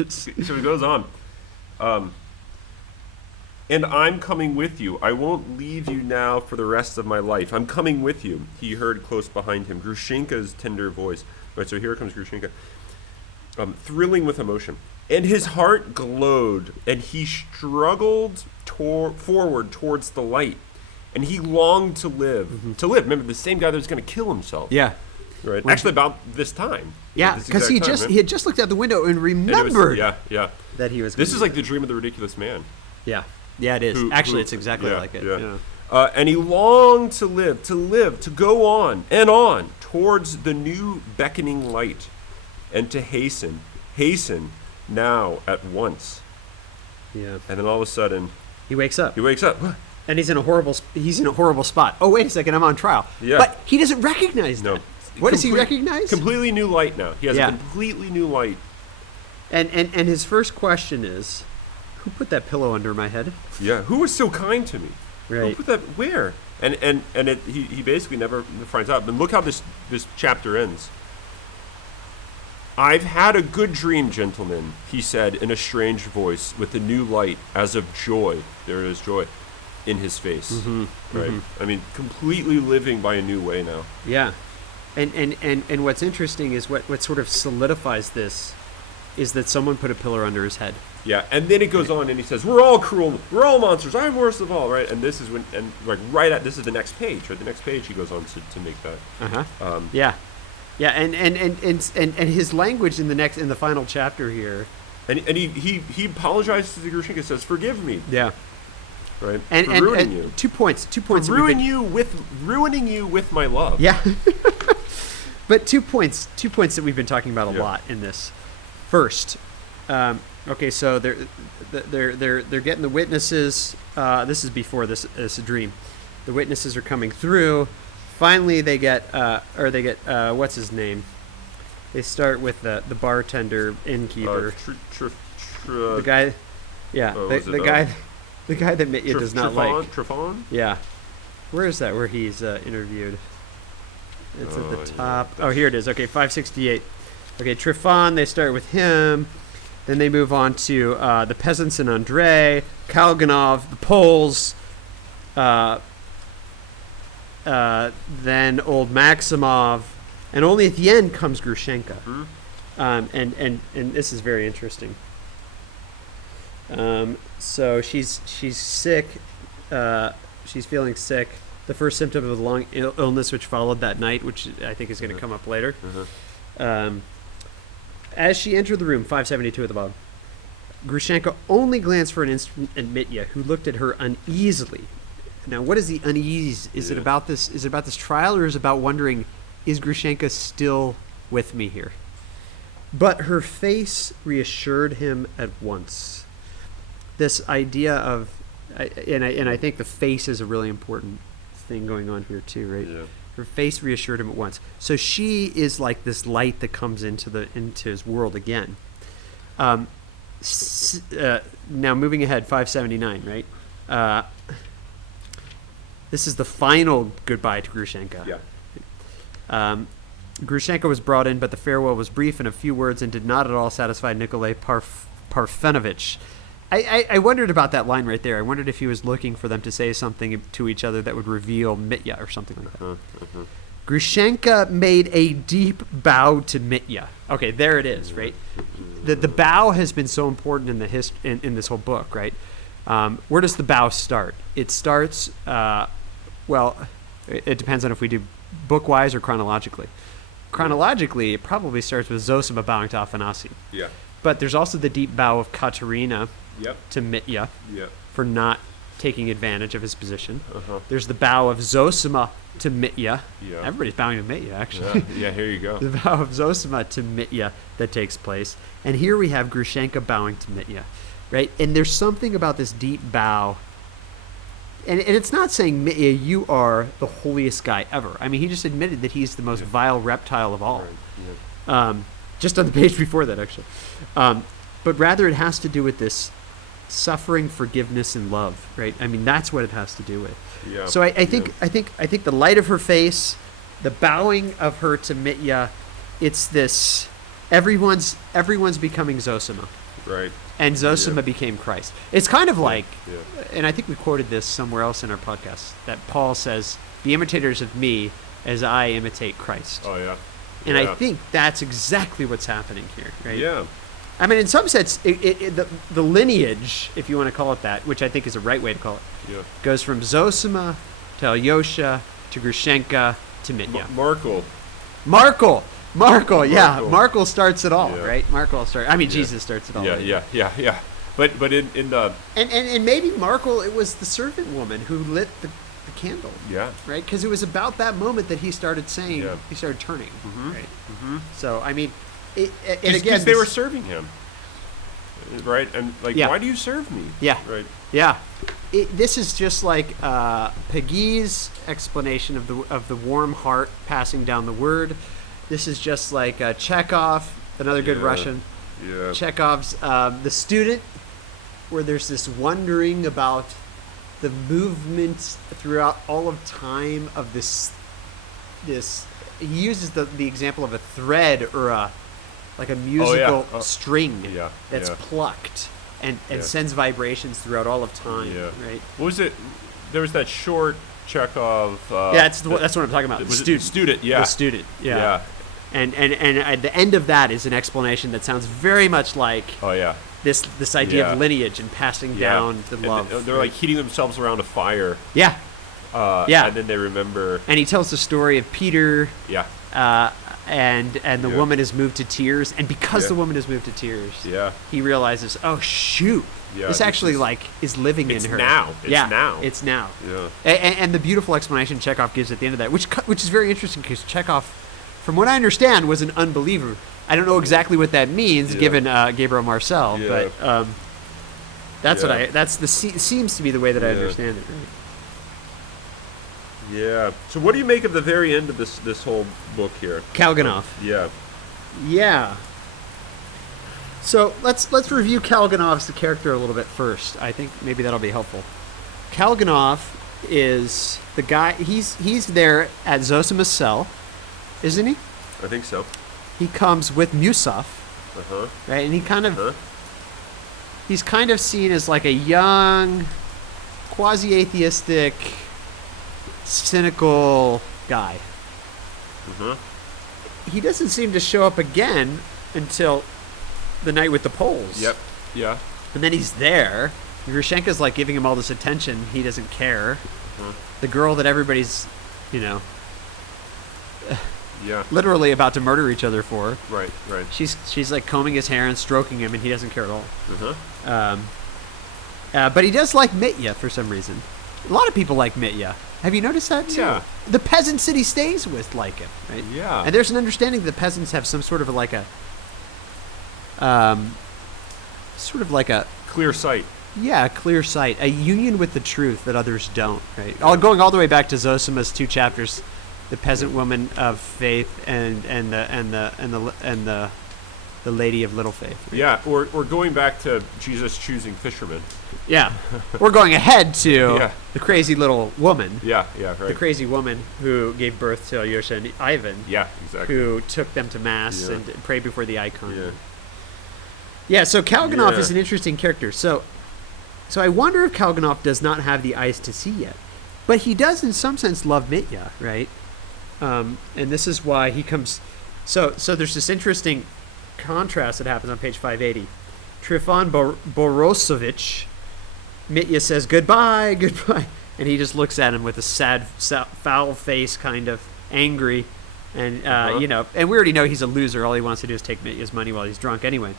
is. So it goes on. And I'm coming with you. I won't leave you now for the rest of my life. I'm coming with you. He heard close behind him Grushenka's tender voice. Right, so here comes Grushenka, thrilling with emotion. And his heart glowed, and he struggled forward towards the light. And he longed to live. Mm-hmm. To live. Remember, the same guy that was going to kill himself. Yeah. Right. Actually, about this time. Yeah, because he had just looked out the window and remembered that he was. This is like the dream of the ridiculous man. Yeah. Yeah, it is. Actually, it's exactly like it. Yeah. And he longed to live, to go on and on towards the new beckoning light, and to hasten now at once. Yeah. And then all of a sudden, he wakes up. And he's in a horrible spot. Oh, wait a second, I'm on trial. Yeah. But he doesn't recognize that. What does he recognize? Completely new light now. He has a completely new light. And his first question is, who put that pillow under my head? Yeah, who was so kind to me? Right. Who put that where? He basically never finds out. But look how this chapter ends. I've had a good dream, gentlemen, he said in a strange voice with a new light as of joy. There is joy in his face. Mm-hmm. Right? Mm-hmm. I mean, completely living by a new way now. Yeah. And what's interesting is what sort of solidifies this is that someone put a pillar under his head. Yeah, and then it goes on and he says, we're all cruel, we're all monsters, I'm worst of all, right? And this is this is the next page, right? The next page he goes on to make that. Yeah, and his language in the final chapter here. And he apologizes to Grushenka, says, forgive me. Yeah. right? And, ruining you. 2 points. 2 points. Ruining you with my love. Yeah. But 2 points. 2 points that we've been talking about a lot in this. First, okay, so they're getting the witnesses. This is before this dream. The witnesses are coming through. Finally, they get what's his name? They start with the bartender, innkeeper, the guy. Yeah, the guy that Mitya does not like. Trifon? Yeah. Where is that? Where he's interviewed? It's at the top. Oh, here it is. Okay, 568. Okay, Trifon. They start with him. Then they move on to the peasants and Andrei, Kalganov, the Poles. Then old Maximov, and only at the end comes Grushenka. And this is very interesting. So she's sick. She's feeling sick. The first symptom of the long illness which followed that night, which I think is going to come up later. As she entered the room, 572 at the bottom, Grushenka only glanced for an instant at Mitya, who looked at her uneasily. Now, what is the unease? Is it about this? Is it about this trial, or is it about wondering, is Grushenka still with me here? But her face reassured him at once. This idea of, and I think the face is a really important thing going on here too, right? Yeah. Her face reassured him at once. So she is like this light that comes into his world again. Now moving ahead, 579, right? This is the final goodbye to Grushenka. Yeah. Grushenka was brought in, but the farewell was brief and a few words, and did not at all satisfy Nikolai Parfenovich. I wondered about that line right there. I wondered if he was looking for them to say something to each other that would reveal Mitya or something like that. Grushenka made a deep bow to Mitya. Okay, there it is, right? The bow has been so important in the in this whole book, right? Where does the bow start? It starts, well, it depends on if we do book-wise or chronologically. Chronologically, it probably starts with Zosima bowing to Afanasy. Yeah. But there's also the deep bow of Katerina to Mitya for not taking advantage of his position. There's the bow of Zosima to Mitya. Yeah. Everybody's bowing to Mitya, actually. Yeah, here you go. The bow of Zosima to Mitya that takes place. And here we have Grushenka bowing to Mitya, right? And there's something about this deep bow. And it's not saying, Mitya, you are the holiest guy ever. I mean, he just admitted that he's the most vile reptile of all. Right. Just on the page before that, actually. But rather it has to do with this suffering, forgiveness, and love, right? I mean, that's what it has to do with. Yeah. So I think the light of her face, the bowing of her to Mitya, it's this everyone's becoming Zosima. Right. And Zosima became Christ. It's kind of like, and I think we quoted this somewhere else in our podcast, that Paul says, "Be imitators of me as I imitate Christ." Oh, yeah. And I think that's exactly what's happening here, right? Yeah. I mean, in some sense, the lineage, if you want to call it that, which I think is the right way to call it, goes from Zosima to Alyosha to Grushenka to Mitya. Markel, yeah. Markel starts it all, right? Markel starts. I mean, Jesus starts it all. Yeah. But in the and maybe Markel, it was the servant woman who lit the candle. Yeah. Right? Because it was about that moment that he started saying, he started turning. Right? So, I mean, because they were serving him, right? And why do you serve me? Yeah. Right. Yeah. This is just like Pegui's explanation of the warm heart passing down the word. This is just like Chekhov, another good Russian. Yeah. Chekhov's The Student, where there's this wondering about the movements throughout all of time of this. He uses the example of a thread or a musical string that's plucked and sends vibrations throughout all of time. Yeah. Right. What was it? There was that short Chekhov. That's what I'm talking about. The student. Yeah. The student. Yeah. And at the end of that is an explanation that sounds very much like this idea of lineage and passing down the love. And they're like heating themselves around a fire. Yeah. And then they remember. And he tells the story of Peter. Yeah. and the woman is moved to tears, and because the woman is moved to tears, he realizes, oh shoot, this actually is living in her. It's now. Yeah. And the beautiful explanation Chekhov gives at the end of that, which is very interesting, because Chekhov, from what I understand, was an unbeliever. I don't know exactly what that means, given Gabriel Marcel, but seems to be the way that I understand it. Right? Yeah. So what do you make of the very end of this whole book here? Kalganov. Yeah. So let's review Kalganov as the character a little bit first. I think maybe that'll be helpful. Kalganov is the guy. He's there at Zosima's cell, isn't he? I think so. He comes with Musov, right? And he's kind of seen as like a young, quasi-atheistic, cynical guy. He doesn't seem to show up again until the night with the Poles. Yep. Yeah. And then he's there. Grushenka's like giving him all this attention. He doesn't care. The girl that everybody's, literally about to murder each other for. Right. She's like combing his hair and stroking him, and he doesn't care at all. But he does like Mitya for some reason. A lot of people like Mitya. Have you noticed that too? Yeah. The peasants that he stays with like him, right? Yeah. And there's an understanding that the peasants have some sort of like a clear sight. Yeah, clear sight, a union with the truth that others don't, right? Going all the way back to Zosima's 2 chapters, the peasant woman of faith and the lady of little faith. Right? Yeah, or going back to Jesus choosing fishermen. Yeah, we're going ahead to the crazy little woman. Yeah, right. The crazy woman who gave birth to Alyosha and Ivan. Yeah, exactly. Who took them to mass and prayed before the icon. Yeah. So Kalganov is an interesting character. So I wonder if Kalganov does not have the eyes to see yet, but he does in some sense love Mitya, right? And this is why he comes. So there's this interesting contrast that happens on page 580. Trifon Borosovich, Mitya says goodbye, and he just looks at him with a sad, foul face, kind of angry, and and we already know he's a loser. All he wants to do is take Mitya's money while he's drunk anyway.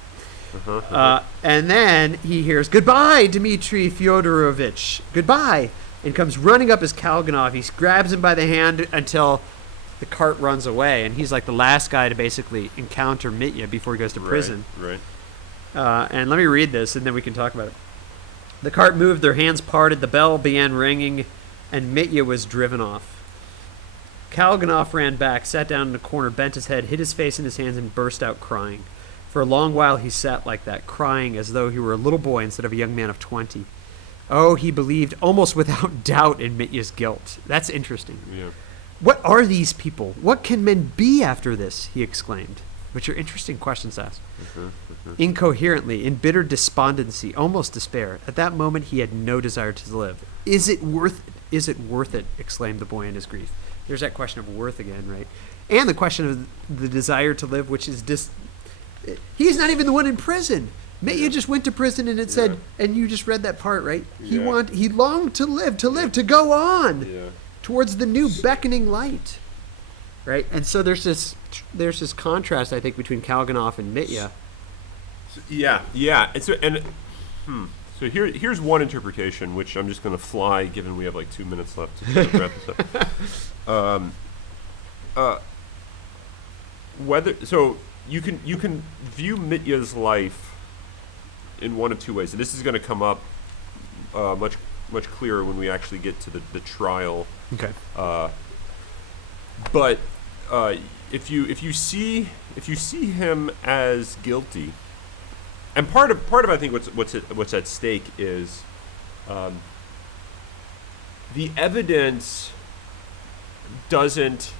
And then he hears goodbye, Dmitry Fyodorovich, goodbye, and comes running up as Kalganov. He grabs him by the hand until the cart runs away, and he's like the last guy to basically encounter Mitya before he goes to prison. Right. And let me read this, and then we can talk about it. The cart moved, their hands parted, the bell began ringing, and Mitya was driven off. Kalganov ran back, sat down in a corner, bent his head, hid his face in his hands, and burst out crying. For a long while he sat like that, crying as though he were a little boy instead of a young man of 20. Oh, he believed almost without doubt in Mitya's guilt. That's interesting. Yeah. What are these people? What can men be after this? He exclaimed, which are interesting questions to ask. Incoherently, in bitter despondency, almost despair. At that moment he had no desire to live. Is it worth it? Is it worth it? Exclaimed the boy in his grief. There's that question of worth again, right? And the question of the desire to live, which is he's not even the one in prison. Mitya just went to prison, and it said, and you just read that part, right? He longed to live, to go on towards the new beckoning light, right? And so there's this contrast, I think, between Kalganov and Mitya. So here's one interpretation, which I'm just going to fly, given we have like 2 minutes left to wrap this up. You can view Mitya's life in one of two ways, and this is going to come up much clearer when we actually get to the trial. Okay. But if you see him as guilty, and part of I think what's at stake is the evidence doesn't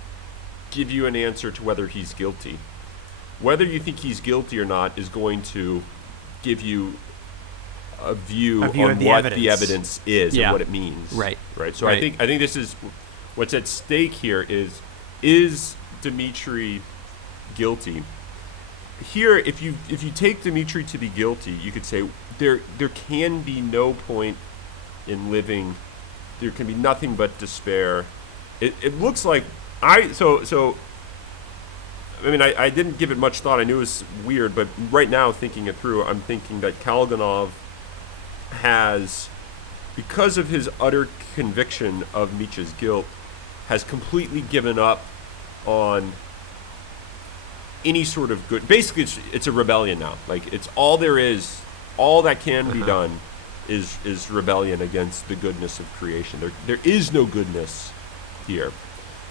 give you an answer to whether he's guilty. Whether you think he's guilty or not is going to give you a view on what the evidence is and what it means. Right. So I think this is what's at stake here is Dmitry guilty? Here, if you take Dmitry to be guilty, you could say there can be no point in living. There can be nothing but despair. It looks like I mean, I didn't give it much thought. I knew it was weird, but right now, thinking it through, I'm thinking that Kalganov has, because of his utter conviction of Mitya's guilt, has completely given up on any sort of good. Basically, it's a rebellion now. Like, it's all there is, all that can be done is rebellion against the goodness of creation. There is no goodness here.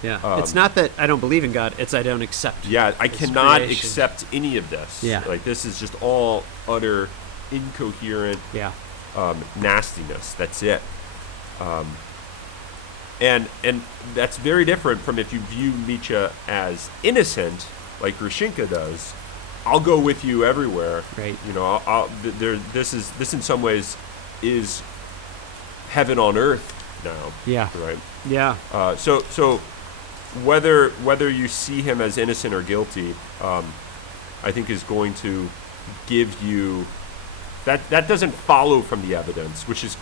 Yeah, it's not that I don't believe in God; it's I don't accept. Yeah, I cannot creation. accept any of this. Yeah, like this is just all utter incoherent. Yeah, nastiness. That's it. And that's very different from if you view Mitya as innocent, like Grushenka does. I'll go with you everywhere. Right. You know, this in some ways is heaven on earth now. Yeah. Right. Yeah. So whether you see him as innocent or guilty, I think is going to give you that doesn't follow from the evidence, which is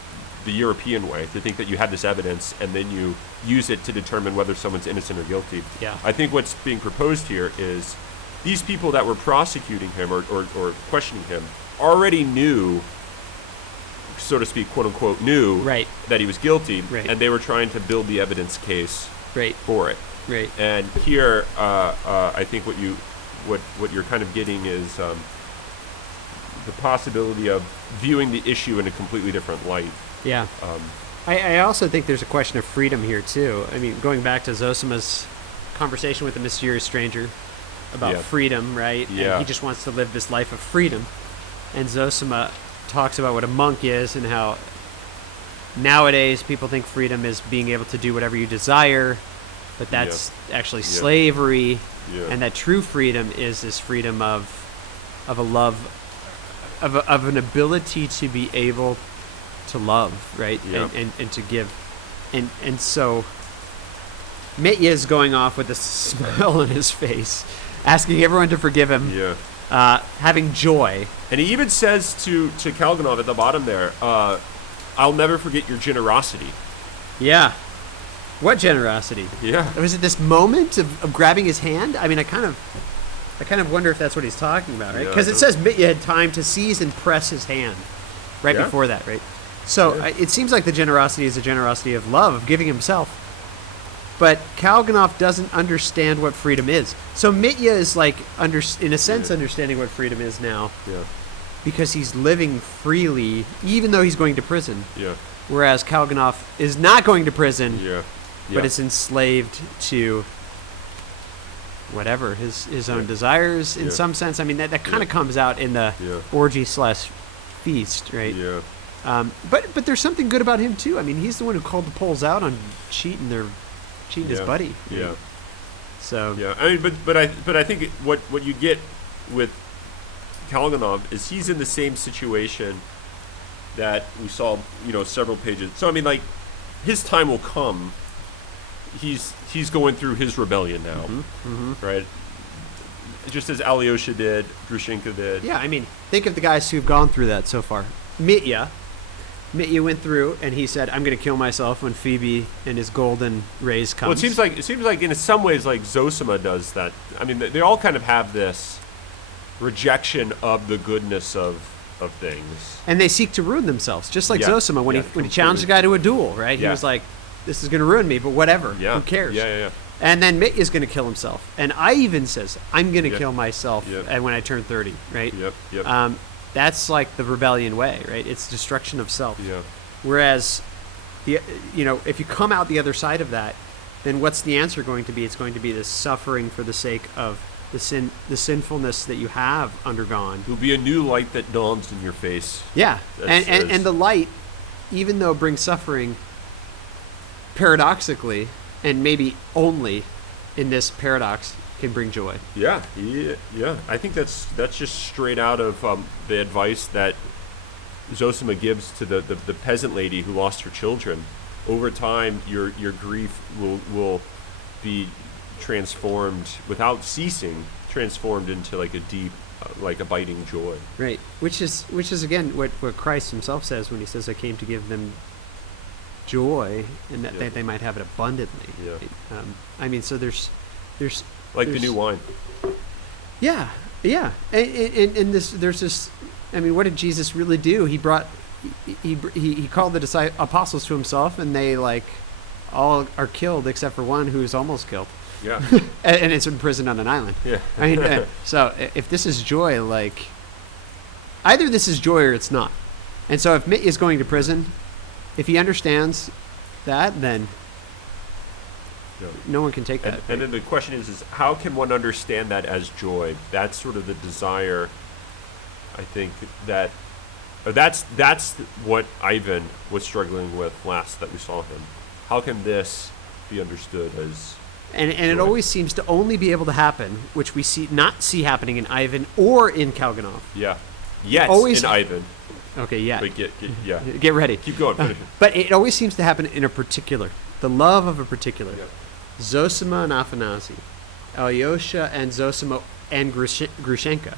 the European way, to think that you have this evidence and then you use it to determine whether someone's innocent or guilty. Yeah. I think what's being proposed here is these people that were prosecuting him or questioning him already knew, so to speak, quote unquote, knew right. that he was guilty, right. and they were trying to build the evidence case right. for it. Right. And here, I think what you're kind of getting is the possibility of viewing the issue in a completely different light. Yeah. I also think there's a question of freedom here too. I mean, going back to Zosima's conversation with the mysterious stranger about freedom, right? Yeah. And he just wants to live this life of freedom. And Zosima talks about what a monk is and how nowadays people think freedom is being able to do whatever you desire, but that's actually slavery. Yeah. And that true freedom is this freedom of a love, of an ability to be able to love, right? Yeah. And to give. And so Mitya is going off with a smile on his face, asking everyone to forgive him, having joy. And he even says to Kalganov at the bottom there, I'll never forget your generosity. Yeah. What generosity? Yeah. Was it this moment of grabbing his hand? I mean, I kind of wonder if that's what he's talking about, right? Because it says Mitya had time to seize and press his hand right before that, right? So it seems like the generosity is a generosity of love, of giving himself. But Kalganov doesn't understand what freedom is. So Mitya is like, in a sense, understanding what freedom is now. Yeah. Because he's living freely, even though he's going to prison. Yeah. Whereas Kalganov is not going to prison, but is enslaved to whatever, his own desires in some sense. I mean, that kind of comes out in the orgy/feast, right? Yeah. But there's something good about him too. I mean, he's the one who called the Poles out on cheating his buddy. Yeah. So. Yeah. I mean, but I think what you get with Kalganov is he's in the same situation that we saw, several pages. So I mean, like, his time will come. He's going through his rebellion now, right? Just as Alyosha did, Grushenka did. Yeah, I mean, think of the guys who've gone through that so far. Mitya went through, and he said, "I'm going to kill myself when Phoebe and his golden rays comes." Well, it seems like in some ways, like Zosima does that. I mean, they all kind of have this rejection of the goodness of things, and they seek to ruin themselves, just like Zosima when he challenged the guy to a duel, right? He was like, "This is going to ruin me, but whatever. Who cares?" Yeah. And then Mitya's going to kill himself, and Ivan says, "I'm going to kill myself and when I turn 30." Right? Yep. That's like the rebellion way, right? It's destruction of self. Yeah. Whereas, if you come out the other side of that, then what's the answer going to be? It's going to be this suffering for the sake of the sinfulness that you have undergone. It'll be a new light that dawns in your face. Yeah, and the light, even though it brings suffering, paradoxically, and maybe only in this paradox, can bring joy. Yeah. I think that's just straight out of the advice that Zosima gives to the peasant lady who lost her children. Over time, your grief will be transformed without ceasing, transformed into like a deep, like abiding joy. Right. Which is again what Christ himself says when he says, "I came to give them joy, and that they might have it abundantly." Yeah. Right? I mean, so there's the new wine. Yeah, yeah, and this there's this. I mean, what did Jesus really do? He brought he called the apostles to himself, and they like all are killed except for one who's almost killed. Yeah, and it's imprisoned on an island. Yeah, I mean, so if this is joy, like either this is joy or it's not. And so if Mitya is going to prison, if he understands that, then no one can take that. And then the question is how can one understand that as joy? That's sort of the desire, I think, that's what Ivan was struggling with last that we saw him. How can this be understood as and it always seems to only be able to happen, which we not see happening in Ivan or in Kalganov. Yeah. Yes, always, in Ivan. Okay, yeah. But get ready. Keep going. Finish it. But it always seems to happen in a particular. The love of a particular. Yeah. Zosima and Afanasy. Alyosha and Zosima and Grushenka.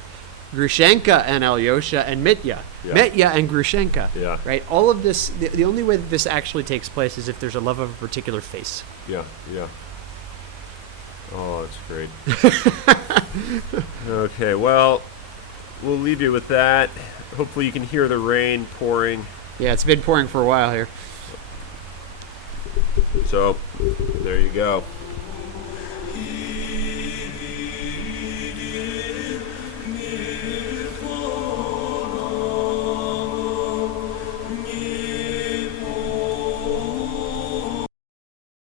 Grushenka and Alyosha and Mitya. Yeah. Mitya and Grushenka. Yeah. Right? All of this, the only way that this actually takes place is if there's a love of a particular face. Yeah, yeah. Oh, that's great. Okay, well, we'll leave you with that. Hopefully you can hear the rain pouring. Yeah, it's been pouring for a while here. So, there you go.